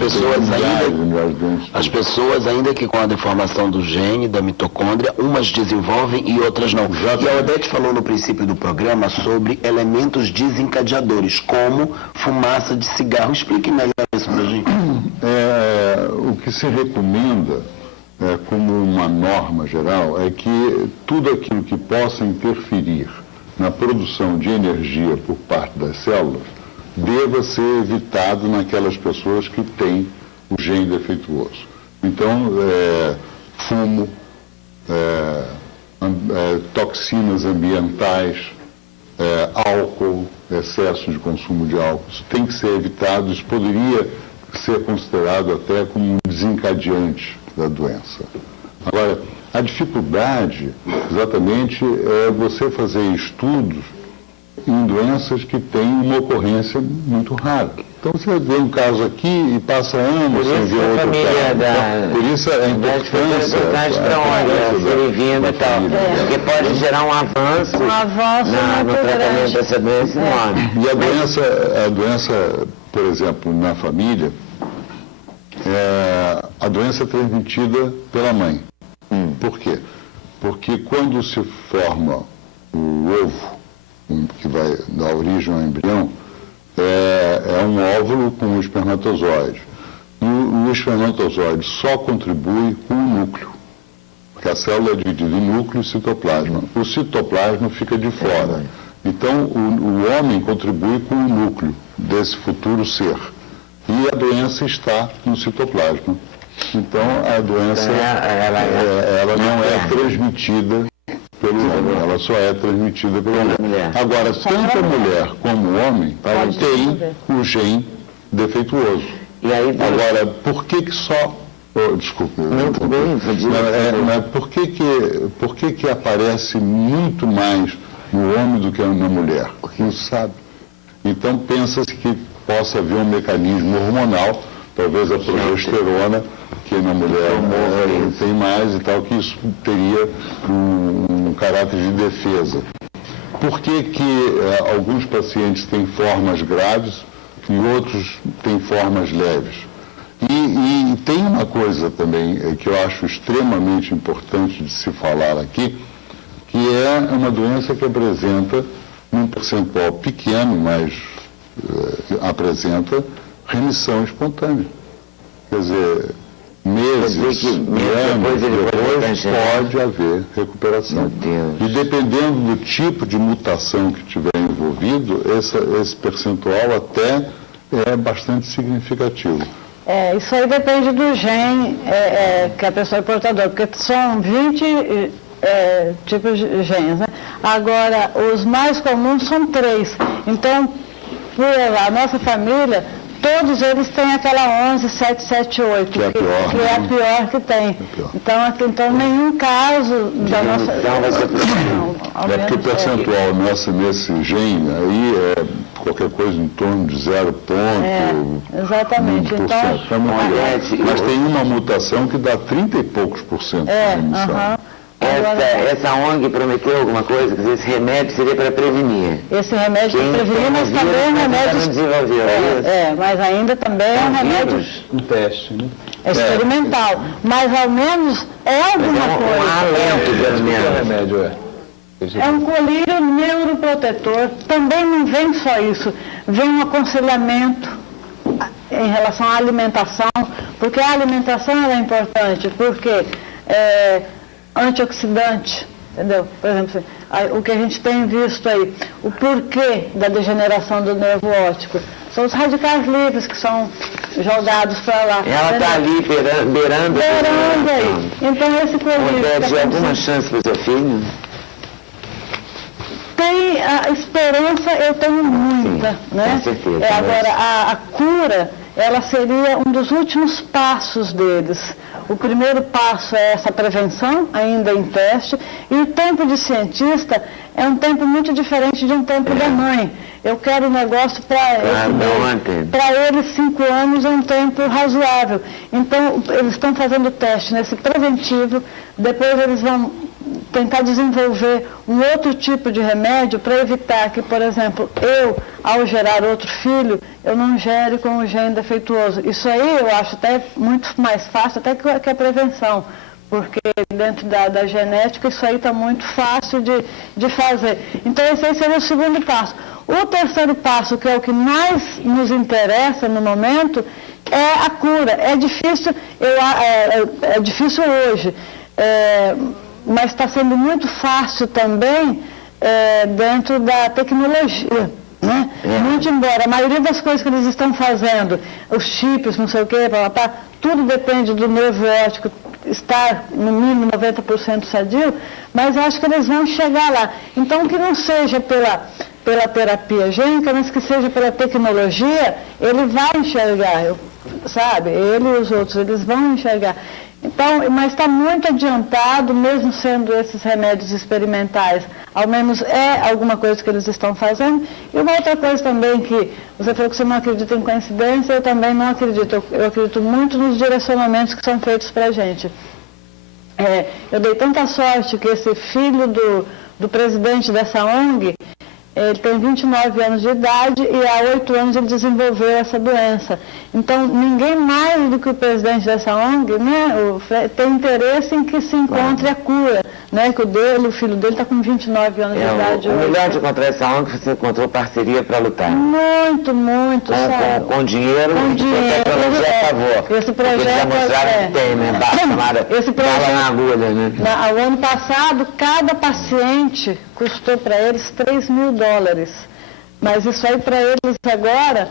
pessoas ainda que com a deformação do gene, da mitocôndria, umas desenvolvem e outras não. E a Odete falou no princípio do programa sobre elementos desencadeadores, como fumaça de cigarro. Explique melhor isso para a gente. O que se recomenda, como uma norma geral, é que tudo aquilo que possa interferir na produção de energia por parte das células deva ser evitado naquelas pessoas que têm o gene defeituoso. Então, fumo, toxinas ambientais, álcool, excesso de consumo de álcool, isso tem que ser evitado. Isso poderia ser considerado até como um desencadeante da doença. Agora, a dificuldade, exatamente, é você fazer estudos em doenças que têm uma ocorrência muito rara. Então você vê um caso aqui e passa anos sem ver outro caso. Por isso a importância e tal, porque pode gerar um avanço no tratamento dessa doença enorme. E a doença, por exemplo, na família, a doença é transmitida pela mãe. Por quê? Porque quando se forma o ovo, que vai dar origem ao embrião, é um óvulo com um espermatozoide. E o espermatozoide só contribui com o núcleo, porque a célula é dividida em núcleo e citoplasma. O citoplasma fica de fora. Então, o homem contribui com o núcleo desse futuro ser. E a doença está no citoplasma. Então, a doença ela não é transmitida pelo homem, ela só é transmitida pelo homem. Agora, tanto a mulher como o homem têm o gene defeituoso. Agora, por que só... desculpe. Por que aparece muito mais no homem do que na mulher? Porque não se sabe. Então, pensa-se que possa haver um mecanismo hormonal, talvez a progesterona, que na mulher tem mais e tal, que isso teria um caráter de defesa. Por que alguns pacientes têm formas graves e outros têm formas leves? E tem uma coisa também que eu acho extremamente importante de se falar aqui, que é uma doença que apresenta, num percentual pequeno, mas apresenta remissão espontânea. Quer dizer, meses, anos depois pode haver recuperação. E dependendo do tipo de mutação que tiver envolvido, esse percentual até é bastante significativo. Isso aí depende do gene que a pessoa é portadora, porque são 20 tipos de genes, né? Agora, os mais comuns são 3. Então, por a nossa família, todos eles têm aquela 11778, que é a pior que tem. Então nenhum caso da nossa... porque o percentual nesse gene aí é qualquer coisa em torno de 0 ponto. Exatamente. Então, mas tem uma mutação que dá 30 e poucos % de remissão. Essa ONG prometeu alguma coisa? Quer dizer, esse remédio seria para prevenir. Esse remédio para prevenir, mas também é um remédio... mas ainda também é um remédio... Um teste, né? Experimental. Mas ao menos é alguma coisa. É um colírio neuroprotetor. Também não vem só isso. Vem um aconselhamento em relação à alimentação, porque a alimentação é importante, porque... antioxidante, entendeu? Por exemplo, o que a gente tem visto aí, o porquê da degeneração do nervo óptico, são os radicais livres que são jogados para lá. Ela está ali beirando aí. Então esse colírio... Tem alguma chance para o seu filho? Tem a esperança, eu tenho muita, né? Com certeza. Agora, a cura, ela seria um dos últimos passos deles. O primeiro passo é essa prevenção, ainda em teste, e o tempo de cientista é um tempo muito diferente de um tempo da mãe. Eu quero um negócio para eles 5 anos é um tempo razoável. Então, eles estão fazendo teste nesse preventivo, depois eles vão tentar desenvolver um outro tipo de remédio para evitar que, por exemplo, eu, ao gerar outro filho, eu não gere com o gene defeituoso. Isso aí eu acho até muito mais fácil até que a prevenção, porque dentro da genética isso aí está muito fácil de fazer. Então esse aí seria o segundo passo. O terceiro passo, que é o que mais nos interessa no momento, é a cura. É difícil, é difícil hoje, mas está sendo muito fácil também dentro da tecnologia. Né? Muito embora a maioria das coisas que eles estão fazendo, os chips, não sei o quê, tudo depende do nervo óptico estar no mínimo 90% sadio, mas acho que eles vão chegar lá. Então que não seja pela terapia gênica, mas que seja pela tecnologia, ele vai enxergar, sabe? Ele e os outros, eles vão enxergar. Então, mas está muito adiantado, mesmo sendo esses remédios experimentais, ao menos é alguma coisa que eles estão fazendo. E uma outra coisa também que você falou que você não acredita em coincidência, eu também não acredito. Eu acredito muito nos direcionamentos que são feitos para a gente. Eu dei tanta sorte que esse filho do presidente dessa ONG, ele tem 29 anos de idade e há 8 anos ele desenvolveu essa doença. Então, ninguém mais do que o presidente dessa ONG, né, tem interesse em que se encontre a cura. Né, que o filho dele está com 29 anos de idade. O melhor de encontrar essa ONG, você encontrou parceria para lutar. Muito, sabe? Com dinheiro e tecnologia a favor. Esse projeto já mostraram que tem, né? Esse projeto, bala na agulha, né? O ano passado, cada paciente custou para eles $3.000. Mas isso aí para eles agora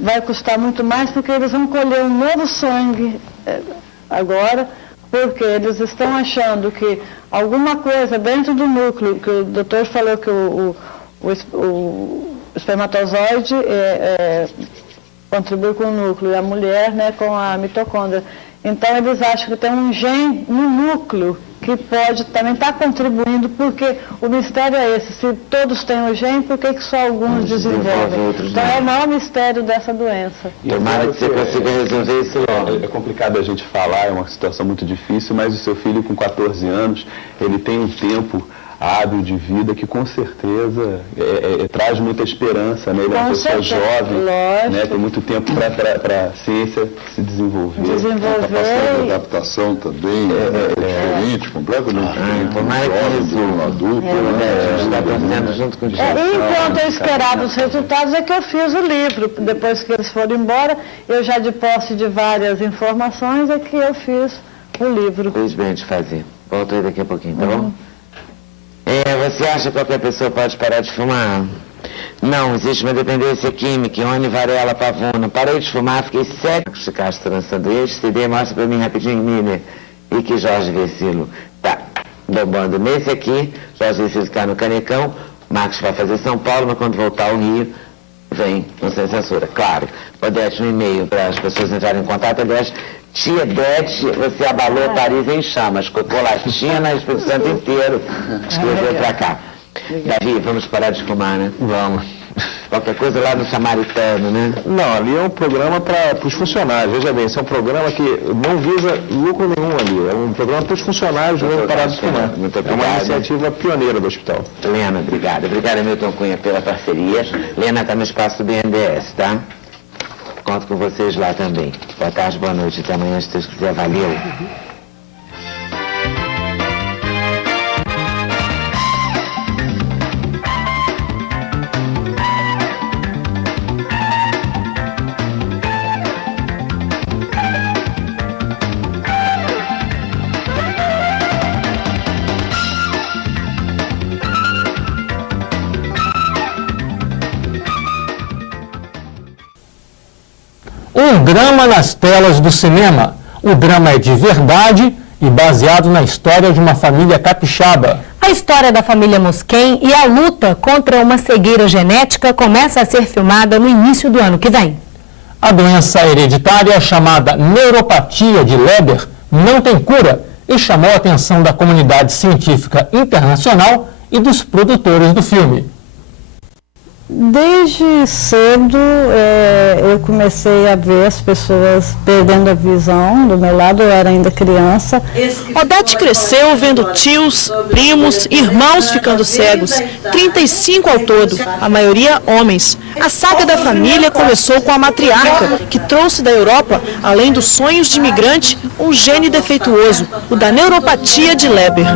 vai custar muito mais, porque eles vão colher um novo sangue agora, porque eles estão achando que alguma coisa dentro do núcleo, que o doutor falou que o espermatozoide contribui com o núcleo e a mulher, né, com a mitocôndria. Então eles acham que tem um gene no núcleo que pode também estar contribuindo, porque o mistério é esse: se todos têm o gene, por que só alguns desenvolvem? Então é o maior mistério dessa doença. Tomara que você consiga resolver isso logo. É complicado a gente falar, é uma situação muito difícil, mas o seu filho com 14 anos, ele tem um tempo hábil de vida que com certeza traz muita esperança, né? Ele é uma pessoa jovem, né? Tem muito tempo para a ciência se desenvolver. A capacidade de adaptação também é diferente, completamente diferente. Tomara que isso adulto, a gente está torcendo junto com o Enquanto eu esperava os resultados, é que eu fiz o livro. Depois que eles foram embora, eu já de posse de várias informações, é que eu fiz o livro. Fez bem de fazer. Volto aí daqui a pouquinho, tá bom? Você acha que qualquer pessoa pode parar de fumar? Não, existe uma dependência química, ione, varela, pavuna. Parei de fumar, fiquei séculos de castro no sanduíche. CD, mostra pra mim rapidinho, Miller. E que Jorge Vecilo tá bombando nesse aqui. Jorge Vecilo está no Canecão. Marcos vai fazer São Paulo, mas quando voltar ao Rio, vem com sem censura. Claro, Odete, um e-mail para as pessoas entrarem em contato. Aliás, tia Odete, você abalou Paris em chamas, colocou latinha no Espírito Santo inteiro, escreveu para cá. Davi, vamos parar de fumar, né? Vamos. Qualquer coisa lá no Samaritano, né? Não, ali é um programa para os funcionários. Veja bem, esse é um programa que não visa lucro nenhum ali. É um programa para os funcionários mesmo parar de fumar. Muito obrigado. É uma iniciativa pioneira do hospital. Lena, obrigado. Obrigado, Milton Cunha, pela parceria. Lena está no espaço do BNDES, tá? Conto com vocês lá também. Boa tarde, boa noite. Até amanhã, se Deus quiser. Valeu. Um drama nas telas do cinema. O drama é de verdade e baseado na história de uma família capixaba. A história da família Mosquen e a luta contra uma cegueira genética começa a ser filmada no início do ano que vem. A doença hereditária chamada neuropatia de Leber não tem cura e chamou a atenção da comunidade científica internacional e dos produtores do filme. Desde cedo eu comecei a ver as pessoas perdendo a visão. Do meu lado, eu era ainda criança. Odete cresceu vendo tios, primos, irmãos ficando cegos, 35 ao todo, a maioria homens. A saga da família começou com a matriarca, que trouxe da Europa, além dos sonhos de imigrante, um gene defeituoso, o da neuropatia de Leber.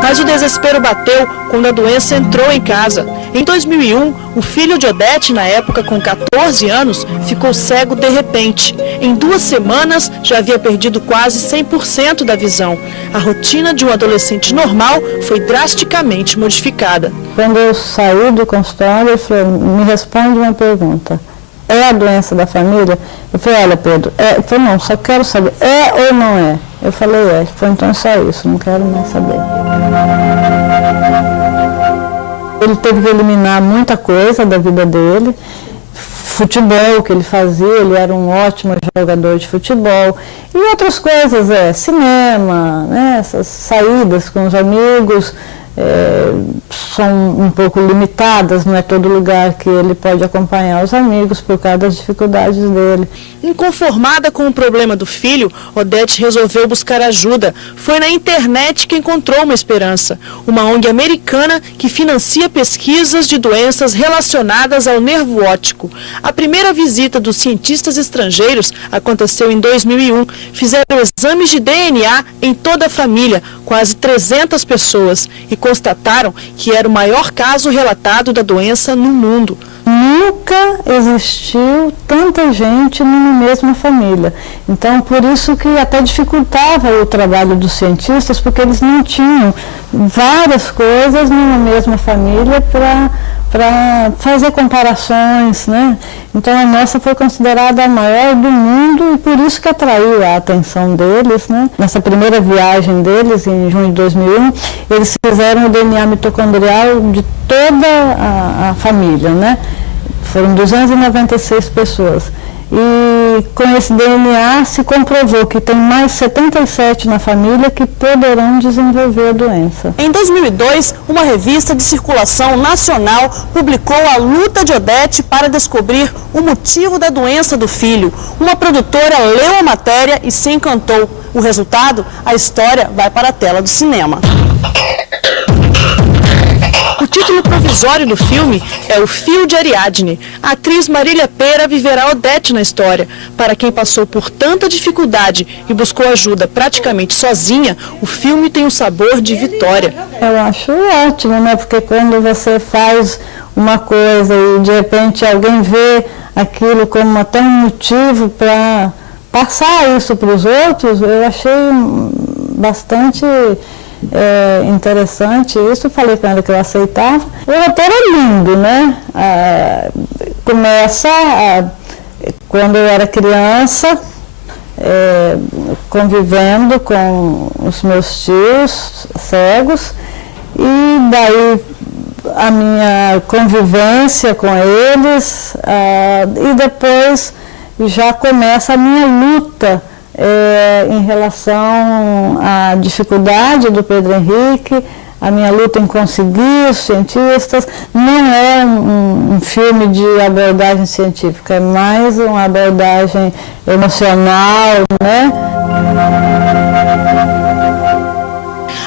Mas o desespero bateu quando a doença entrou em casa. Em 2001, o filho de Odete, na época com 14 anos, ficou cego de repente. Em 2 semanas, já havia perdido quase 100% da visão. A rotina de um adolescente normal foi drasticamente modificada. Quando eu saí do consultório, ele falou, me responde uma pergunta. É a doença da família? Eu falei, olha, Pedro, eu falei, não, só quero saber, é ou não é? Eu falei, é. Foi então só isso, não quero mais saber. Ele teve que eliminar muita coisa da vida dele. Futebol que ele fazia, ele era um ótimo jogador de futebol. E outras coisas, cinema, né, essas saídas com os amigos. São um pouco limitadas, não é todo lugar que ele pode acompanhar os amigos por causa das dificuldades dele. Inconformada com o problema do filho, Odete resolveu buscar ajuda. Foi na internet que encontrou uma esperança, uma ONG americana que financia pesquisas de doenças relacionadas ao nervo óptico. A primeira visita dos cientistas estrangeiros aconteceu em 2001. Fizeram exames de DNA em toda a família, quase 300 pessoas, e constataram que era o maior caso relatado da doença no mundo. Nunca existiu tanta gente numa mesma família. Então, por isso que até dificultava o trabalho dos cientistas, porque eles não tinham várias coisas numa mesma família para fazer comparações, né? Então a nossa foi considerada a maior do mundo e por isso que atraiu a atenção deles, né? Nessa primeira viagem deles, em junho de 2001, eles fizeram o DNA mitocondrial de toda a família, né? Foram 296 pessoas. E com esse DNA se comprovou que tem mais 77 na família que poderão desenvolver a doença. Em 2002, uma revista de circulação nacional publicou a luta de Odete para descobrir o motivo da doença do filho. Uma produtora leu a matéria e se encantou. O resultado, a história vai para a tela do cinema. O título provisório do filme é O Fio de Ariadne. A atriz Marília Pera viverá Odete na história. Para quem passou por tanta dificuldade e buscou ajuda praticamente sozinha, o filme tem um sabor de vitória. Eu acho ótimo, né? Porque quando você faz uma coisa e de repente alguém vê aquilo como até um motivo para passar isso para os outros, eu achei bastante interessante isso. Falei com ela que eu aceitava. O roteiro é lindo, né? Começa quando eu era criança, convivendo com os meus tios cegos, e daí a minha convivência com eles, e depois já começa a minha luta em relação à dificuldade do Pedro Henrique, a minha luta em conseguir os cientistas. Não é um filme de abordagem científica, é mais uma abordagem emocional, né?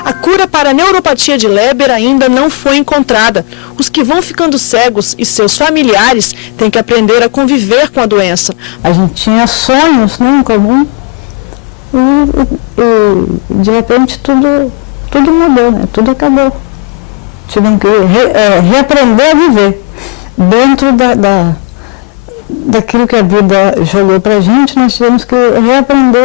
A cura para a neuropatia de Leber ainda não foi encontrada. Os que vão ficando cegos e seus familiares têm que aprender a conviver com a doença. A gente tinha sonhos, né, em comum, e de repente tudo mudou, né? Tudo acabou. Tivemos que reaprender a viver. Dentro daquilo que a vida jogou pra gente, nós tivemos que reaprender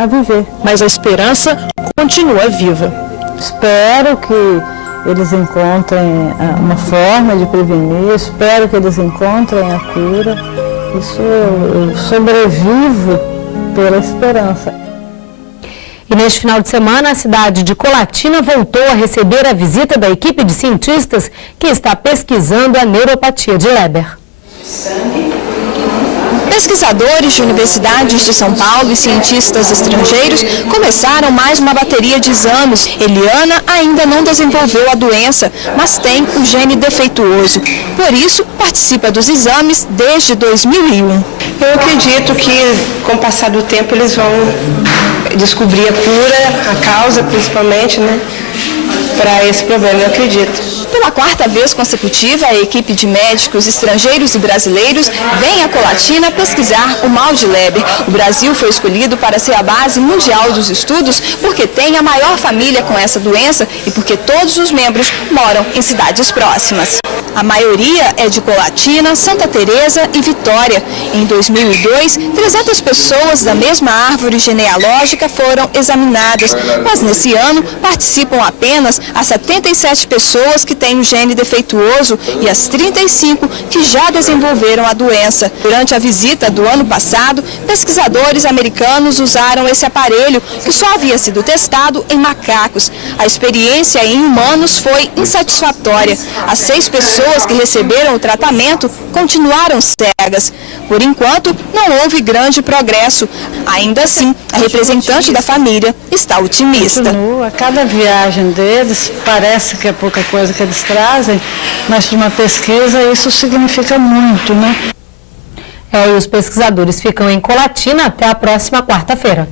a viver. Mas a esperança continua viva. Espero que eles encontrem uma forma de prevenir, espero que eles encontrem a cura. Isso eu sobrevivo pela esperança. E neste final de semana, a cidade de Colatina voltou a receber a visita da equipe de cientistas que está pesquisando a neuropatia de Leber. Pesquisadores de universidades de São Paulo e cientistas estrangeiros começaram mais uma bateria de exames. Eliana ainda não desenvolveu a doença, mas tem o gene defeituoso. Por isso, participa dos exames desde 2001. Eu acredito que, com o passar do tempo, eles vão descobrir a cura, a causa principalmente, né, para esse problema, eu acredito. Pela quarta vez consecutiva, a equipe de médicos estrangeiros e brasileiros vem a Colatina pesquisar o mal de Leber. O Brasil foi escolhido para ser a base mundial dos estudos porque tem a maior família com essa doença e porque todos os membros moram em cidades próximas. A maioria é de Colatina, Santa Teresa e Vitória. Em 2002, 300 pessoas da mesma árvore genealógica foram examinadas, mas nesse ano participam apenas as 77 pessoas que têm o gene defeituoso e as 35 que já desenvolveram a doença. Durante a visita do ano passado, pesquisadores americanos usaram esse aparelho que só havia sido testado em macacos. A experiência em humanos foi insatisfatória. As 6 pessoas que receberam o tratamento continuaram cegas. Por enquanto, não houve grande progresso. Ainda assim, a representante da família está otimista. A cada viagem deles, parece que é pouca coisa que eles trazem, mas para uma pesquisa isso significa muito, né? E os pesquisadores ficam em Colatina até a próxima quarta-feira.